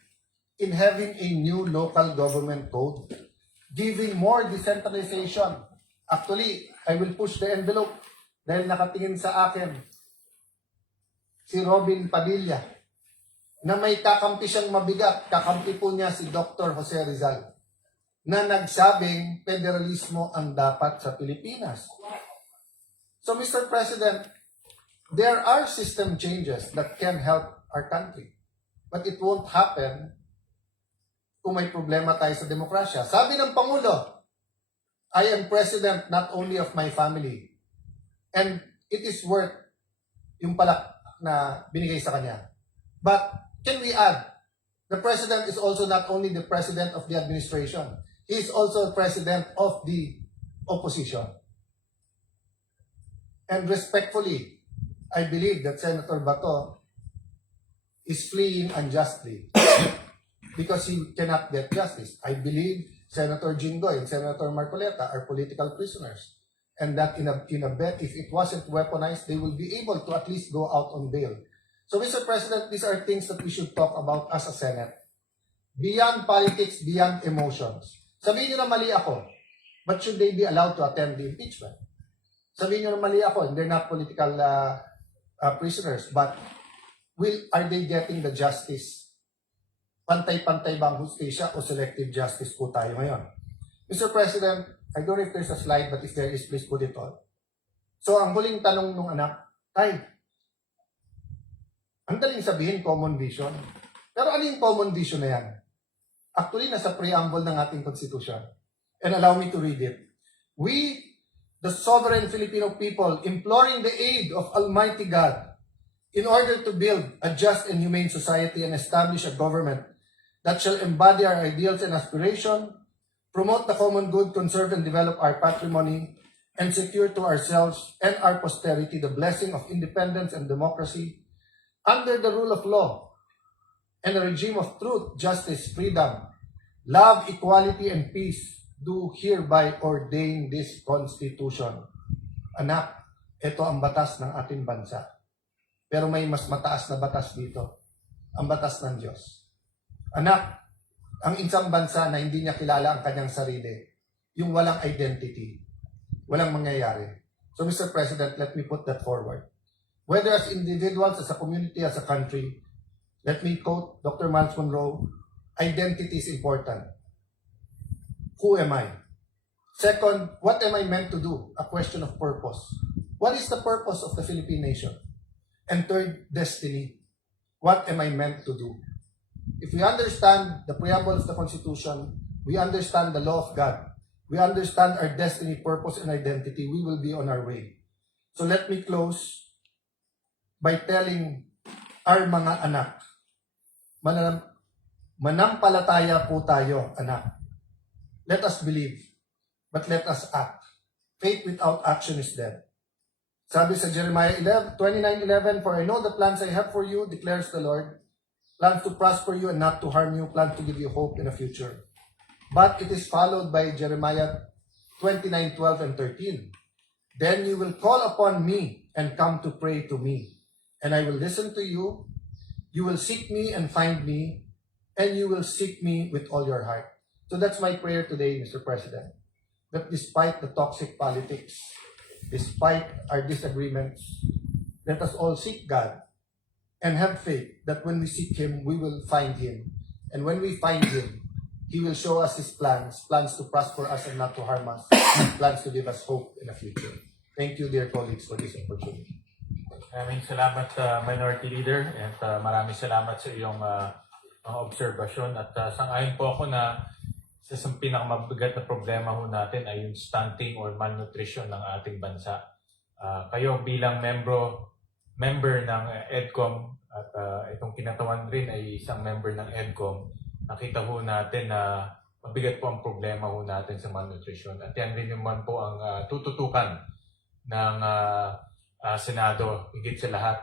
in having a new local government code, giving more decentralization. Actually, I will push the envelope dahil nakatingin sa akin si Robin Padilla, na may kakampi siyang mabigat. Kakampi po niya si Dr. Jose Rizal, na nagsabing federalismo ang dapat sa Pilipinas. So, Mr. President, there are system changes that can help our country. But it won't happen kung may problema tayo sa demokrasya. Sabi ng Pangulo, I am president not only of my family. And it is worth yung palak na binigay sa kanya. But can we add, the president is also not only the president of the administration, he is also the president of the opposition. And respectfully, I believe that Senator Bato is fleeing unjustly because he cannot get justice. I believe Senator Jinggoy and Senator Marcoleta are political prisoners. And that in a bet, if it wasn't weaponized, they will be able to at least go out on bail. So, Mr. President, these are things that we should talk about as a Senate. Beyond politics, beyond emotions. Sabihin nyo na mali ako, but should they be allowed to attend the impeachment? Sabihin nyo na mali ako, and they're not political prisoners, but are they getting the justice? Pantay-pantay ba ang hustisya o selective justice po tayo ngayon? Mr. President, I don't know if there's a slide, but if there is, please put it on. So, ang huling tanong nung anak, ang daling sabihin, common vision. Pero ano yung common vision na yan? Actually, nasa preamble ng ating Constitution. And allow me to read it. We, the sovereign Filipino people, imploring the aid of Almighty God, in order to build a just and humane society and establish a government that shall embody our ideals and aspirations, promote the common good, conserve and develop our patrimony, and secure to ourselves and our posterity the blessing of independence and democracy, under the rule of law, and a regime of truth, justice, freedom, love, equality, and peace, do hereby ordain this Constitution. Anak, ito ang batas ng ating bansa. Pero may mas mataas na batas dito. Ang batas ng Diyos. Anak, ang isang bansa na hindi niya kilala ang kanyang sarili, yung walang identity, walang mangyayari. So, Mr. President, let me put that forward. Whether as individuals, as a community, as a country, Let me quote Dr. Miles Monroe, identity is important. Who am I? Second, what am I meant to do? A question of purpose. What is the purpose of the Philippine nation? And third, destiny. What am I meant to do? If we understand the preamble of the Constitution, we understand the law of God, we understand our destiny, purpose, and identity, we will be on our way. So let me close by telling our mga anak, manampalataya po tayo, anak. Let us believe, but let us act. Faith without action is dead. Sabi sa Jeremiah 29:11, for I know the plans I have for you, declares the Lord, plans to prosper you and not to harm you, plans to give you hope in the future. But it is followed by Jeremiah 29:12 and 13. Then you will call upon me and come to pray to me, and I will listen to you. You will seek me and find me, and you will seek me with all your heart. So that's my prayer today, Mr. President, that despite the toxic politics, despite our disagreements, let us all seek God and have faith that when we seek Him, we will find Him. And when we find Him, He will show us His plans to prosper us and not to harm us, plans to give us hope in the future. Thank you, dear colleagues, for this opportunity. Maraming salamat, Minority Leader, and maraming salamat sa iyong mga obserbasyon. At sang-ayon po ako na isa sa pinakamabigat na problema ho natin ay yung stunting or malnutrition ng ating bansa. Kayo bilang member ng EDCOM at itong kinatawan rin ay isang member ng EDCOM, nakita ho natin na mabigat po ang problema ho natin sa malnutrition. At yan rin naman po ang tututukan ng Senado, higit sa lahat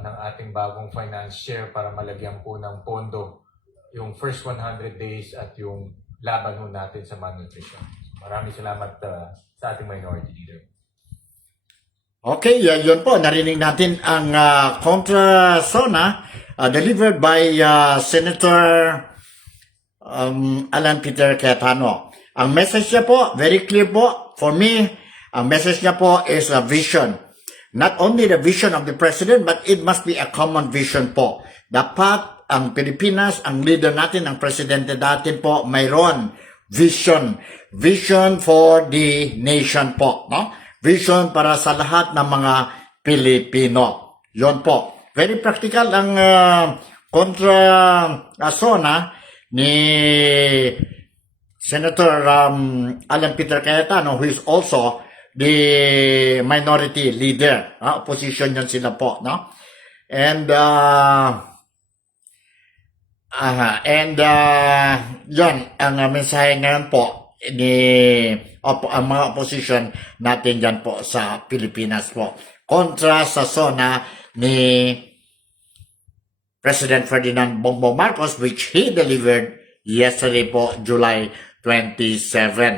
ng ating bagong finance share para malagyan po ng pondo yung first 100 days at yung laban ho natin sa malnutrition. Maraming salamat sa ating Minority Leader. Okay, yun po. Narinig natin ang kontrasona delivered by Senator Alan Peter Cayetano. Ang message niya po, very clear po. For me, ang message niya po is a vision. Not only the vision of the President, but it must be a common vision po. Dapat ang Pilipinas, ang leader natin, ang presidente natin po, mayroon vision. Vision for the nation po. No? Vision para sa lahat ng mga Pilipino. Yon po. Very practical ang kontra-sona ni Senator Alan Peter Cayetano, who is also the minority leader. Opposition yan sila po. No? And yun, ang mensahe ngayon po ni ang mga opposition natin dyan po sa Pilipinas po. Kontra sa sona ni President Ferdinand Bongbong Marcos, which he delivered yesterday po, July 27.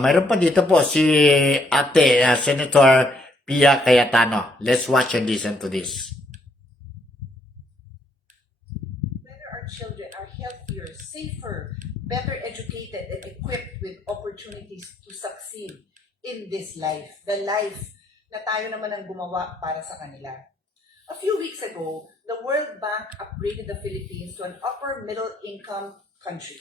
Mayroon pa dito po si Ate Senator Pia Cayetano. Let's watch and listen to this. Our children are healthier, safer, better educated, and equipped with opportunities to succeed in this life, the life na tayo naman ang gumawa para sa kanila. A few weeks ago, the World Bank upgraded the Philippines to an upper middle income country.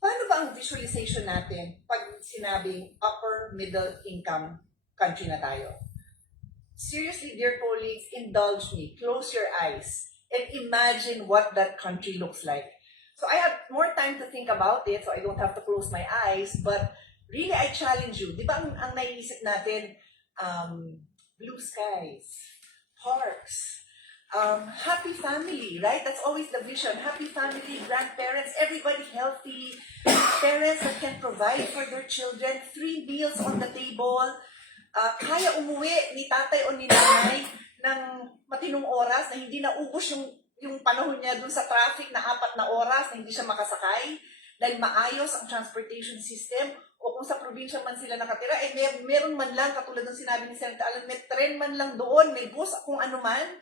Paano ba ang visualization natin pag sinabing upper middle income country na tayo? Seriously, dear colleagues, indulge me, close your eyes, and imagine what that country looks like. So I have more time to think about it, so I don't have to close my eyes, but really I challenge you. Di ba ang naiisip natin, blue skies, parks, happy family, right? That's always the vision. Happy family, grandparents, everybody healthy, parents that can provide for their children, 3 meals on the table, kaya umuwi ni tatay o ni nanay ng matinong oras na hindi naubos yung panahon niya dun sa traffic na 4 na oras na hindi siya makasakay dahil maayos ang transportation system, o kung sa probinsya man sila nakatira, meron man lang, katulad ng sinabi ni Senator Alan, may tren man lang doon, may bus, kung ano man,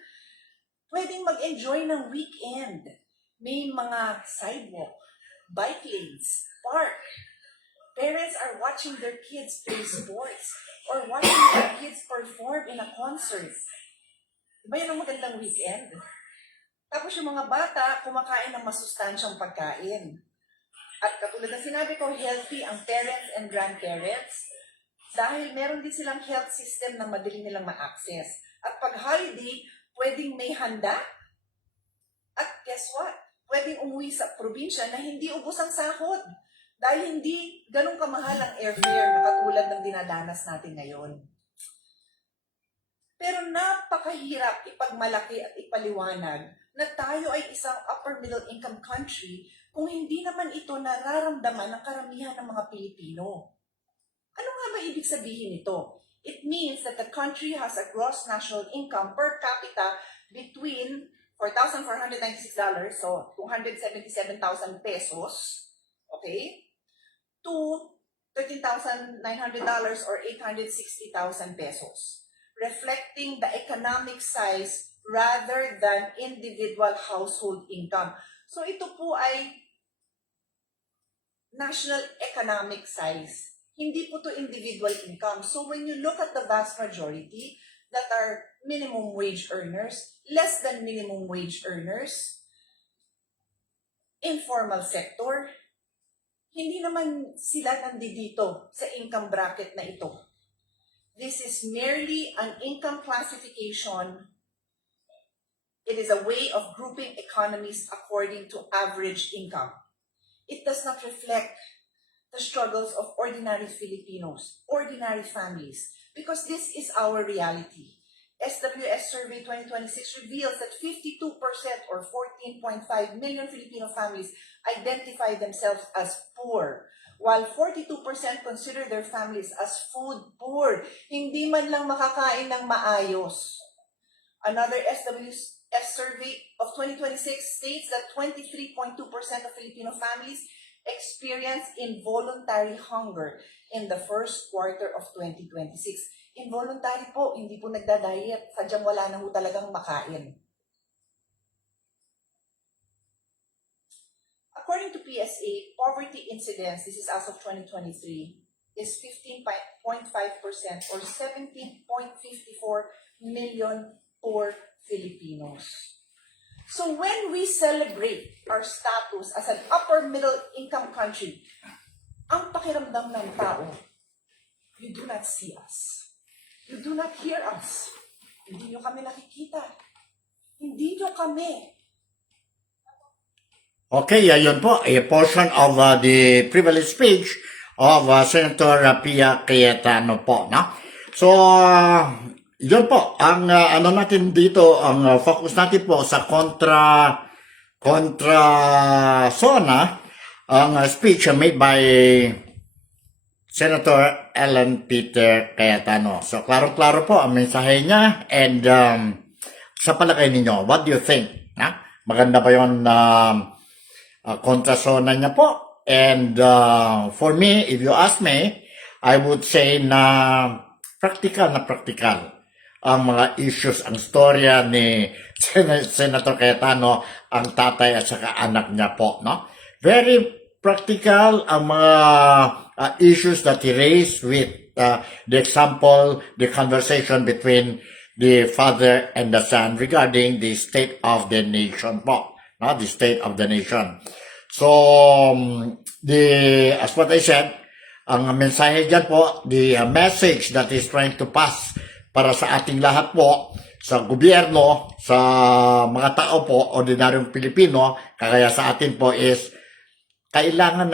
pwedeng mag-enjoy ng weekend. May mga sidewalk, bike lanes, park. Parents are watching their kids play sports or watching their kids perform in a concert. Diba yun ang magandang weekend? Tapos yung mga bata, kumakain ng masustansyang pagkain. At katulad na sinabi ko, healthy ang parents and grandparents dahil meron din silang health system na madali nilang ma-access. At pag holiday, pwedeng may handa. At guess what? Pwedeng umuwi sa probinsya na hindi ubos ang sahod. Dahil hindi ganun kamahal ang airfare na katulad ng dinadanas natin ngayon. Pero napakahirap ipagmalaki at ipaliwanag na tayo ay isang upper middle income country kung hindi naman ito nararamdaman ng karamihan ng mga Pilipino. Ano nga ba ibig sabihin nito? It means that the country has a gross national income per capita between $4,496, so 277,000 pesos, okay, to $13,900 or 860,000 pesos, reflecting the economic size rather than individual household income. So ito po ay national economic size. Hindi po to individual income. So when you look at the vast majority that are minimum wage earners, less than minimum wage earners, informal sector, hindi naman sila nandito sa income bracket na ito. This is merely an income classification. It is a way of grouping economies according to average income. It does not reflect the struggles of ordinary Filipinos, ordinary families, because this is our reality. SWS Survey 2026 reveals that 52% or 14.5 million Filipino families identify themselves as poor, while 42% consider their families as food poor. Hindi man lang makakain ng maayos. Another SWS survey of 2026 states that 23.2% of Filipino families experience involuntary hunger in the first quarter of 2026. Involuntary po, hindi po nagda-diet, sadyang wala na ho talagang makain. According to PSA, poverty incidence, this is as of 2023, is 15.5% or 17.54 million poor Filipinos. So when we celebrate our status as an upper middle income country, ang pakiramdam ng tao, you do not see us. You do not hear us. Hindi nyo kami nakikita. Hindi nyo kami. Okay, yun po, a portion of the privilege speech of Senator Pia Cayetano po, no? So, yun po, ang ano natin dito, ang focus natin po sa kontra zona, ang speech made by Senator Ellen Peter Cayetano. So, klaro-klaro po ang mensahe niya and sa palagay ninyo, what do you think? Na? Maganda ba yun kontra zona niya po? And for me, if you ask me, I would say na practical ang mga issues, ang storya ni Senator Cayetano, ang tatay at saka anak niya po, no? Very practical ang mga issues that he raised with the example, the conversation between the father and the son regarding the state of the nation po, no? The state of the nation. So, as what I said, ang mensahe dyan po, the message that is trying to pass para sa ating lahat po, sa gobyerno, sa mga tao po, ordinaryong Pilipino, kagaya sa atin po is, kailangan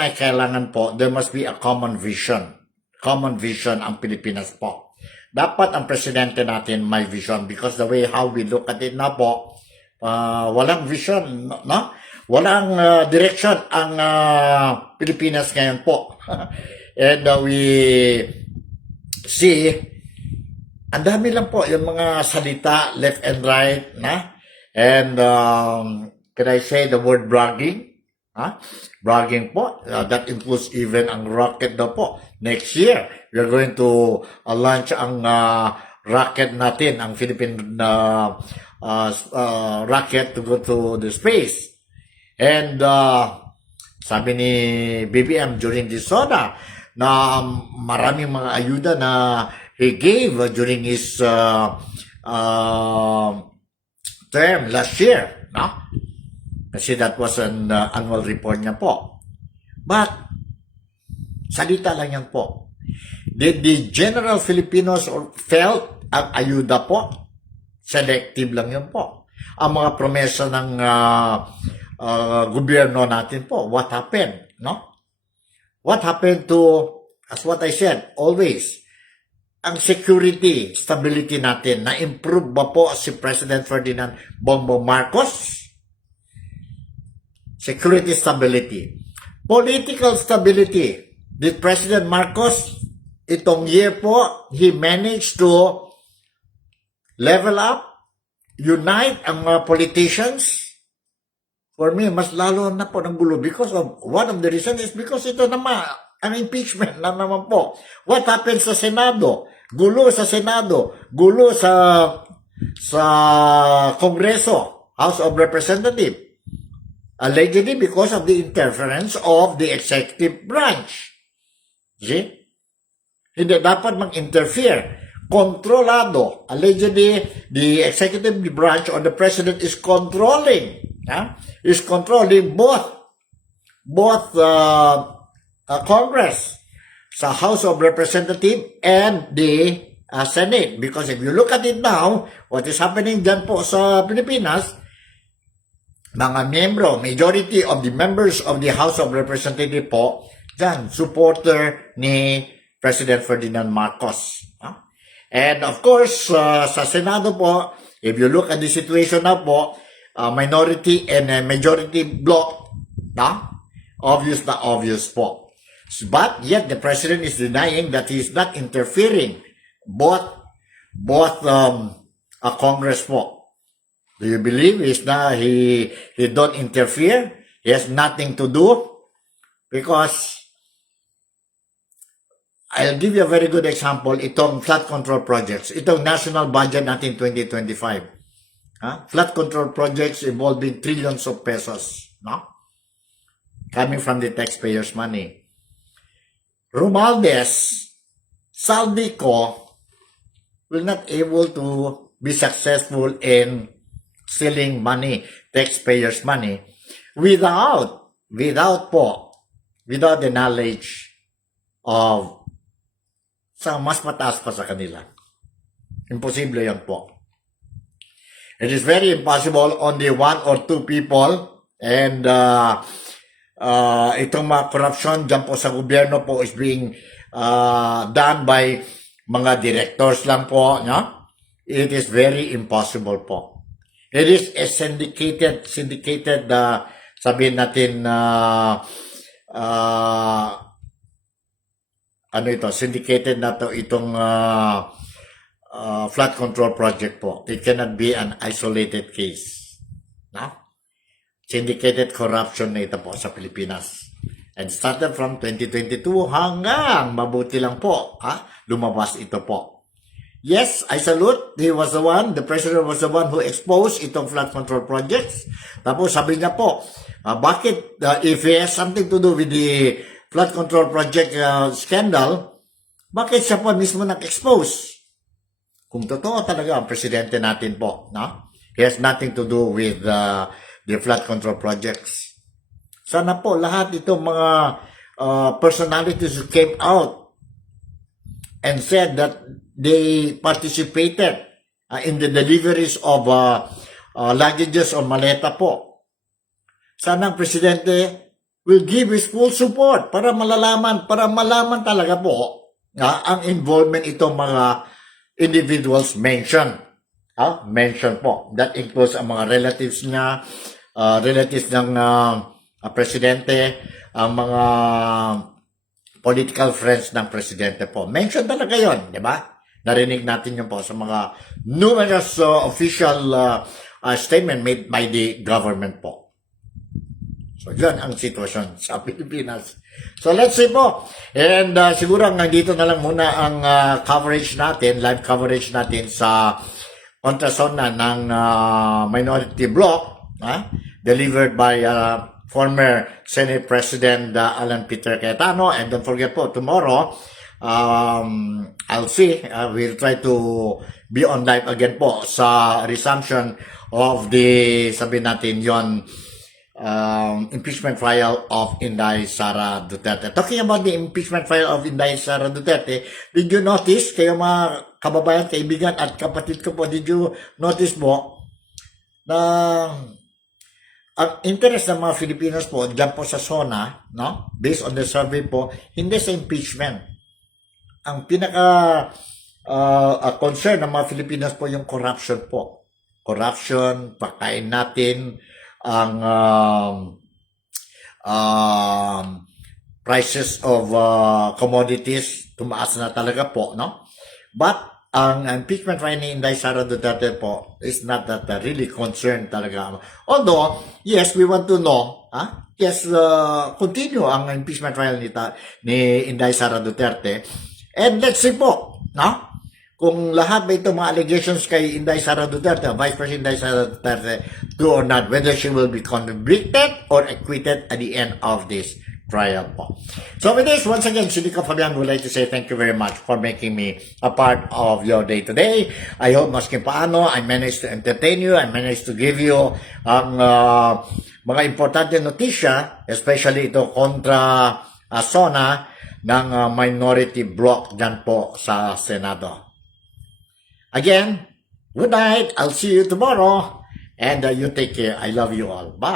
po, there must be a common vision. Common vision ang Pilipinas po. Dapat ang presidente natin may vision because the way how we look at it na po, walang vision, no? Walang direction ang Pilipinas ngayon po. And we see, ang dami lang po yung mga salita left and right, na? And can I say the word bragging? Bragging po, that includes even ang rocket daw po. Next year, we're going to launch ang rocket natin, ang Philippine rocket to go to the space. And sabi ni BBM during this SONA na maraming mga ayuda na he gave during his term last year, no? Kasi that was an annual report niya po. But, salita lang yan po. Did the general Filipinos felt ang ayuda po? Selective lang yun po. Ang mga promesa ng gobyerno natin po, what happened, no? What happened to, as what I said, always, ang security, stability natin, na-improve ba po si President Ferdinand Bongbong Marcos? Security stability. Political stability. Did President Marcos, itong year po, he managed to level up, unite ang mga politicians? For me, mas lalo na po ng gulo because of, one of the reasons is because ito naman, ang impeachment na naman po. What happened sa Senado? Gulo sa Senado, gulo sa Kongreso, House of Representatives. Allegedly because of the interference of the executive branch. See? Hindi dapat mag-interfere. Kontrolado. Allegedly, the executive branch or the president is controlling. Is controlling both Congress, sa House of Representatives and the Senate. Because if you look at it now, what is happening dyan po sa Pilipinas, mga membro, majority of the members of the House of Representatives po, dyan, supporter ni President Ferdinand Marcos. And of course, sa Senado po, if you look at the situation now po, minority and majority block, obvious po. But yet the President is denying that he is not interfering both Congress po. Do you believe he don't interfere? He has nothing to do? Because I'll give you a very good example, itong flood control projects, itong national budget natin 2025. Flood control projects involving trillions of pesos, no? Coming from the taxpayers' money. Romualdez, Saldico will not able to be successful in stealing money, taxpayers' money, without the knowledge of sa mas mataas pa sa kanila. Imposible yan po. It is very impossible only one or two people and itong mga corruption dyan po sa gobyerno po is being done by mga directors lang po. No? It is very impossible po. It is a syndicated sabihin natin syndicated na to itong flood control project po. It cannot be an isolated case. No? Syndicated corruption na ito po sa Pilipinas. And started from 2022 hanggang mabuti lang po. Lumabas ito po. Yes, I salute. The president was the one who exposed itong flood control projects. Tapos sabi niya po, bakit if he has something to do with the flood control project scandal, bakit siya po mismo nag-expose? Kung totoo talaga ang presidente natin po, no? He has nothing to do with the flood control projects. Sana po lahat itong mga personalities who came out and said that they participated in the deliveries of luggages or maleta po. Sana ang presidente will give his full support para malaman talaga po ang involvement itong mga individuals mentioned. Mention po. That includes ang mga relatives niya, relatives ng presidente, ang mga political friends ng presidente po. Mention talaga yon, di ba? Narinig natin yun po sa mga numerous official statement made by the government po. So, yun ang sitwasyon sa Pilipinas. So, let's see po. And siguro nandito na lang muna ang coverage natin, live coverage natin sa kontrasona ng minority bloc, delivered by former Senate President Alan Peter Cayetano. And don't forget po, tomorrow, I'll see. We'll try to be on live again po sa resumption of the, sabi natin yon, impeachment trial of Inday Sara Duterte. Talking about the impeachment trial of Inday Sara Duterte, did you notice, kayo mga kababayan, kaibigan at kapatid ko po, did you notice po na ang interest ng mga Filipinos po dyan po sa SONA, no? Based on the survey po, hindi sa impeachment. Ang pinaka concern ng mga Filipinos po yung corruption po. Corruption, pagkain natin, ang prices of commodities, tumaas na talaga po, no? But ang impeachment trial ni Inday Sara Duterte po is not that really concerned talaga. Although, yes, we want to know, continue ang impeachment trial ni Inday Sara Duterte. And let's see po, no? Kung lahat ba itong mga allegations kay Inday Sara Duterte, Vice President Inday Sara Duterte, true or not, whether she will be convicted or acquitted at the end of this trial po. So with this, once again, Silica Fabian would like to say thank you very much for making me a part of your day today. I hope maski paano, I managed to entertain you, I managed to give you ang mga importante notisya, especially ito kontra SONA ng minority bloc dyan po sa Senado. Again, good night. I'll see you tomorrow. And you take care. I love you all. Bye.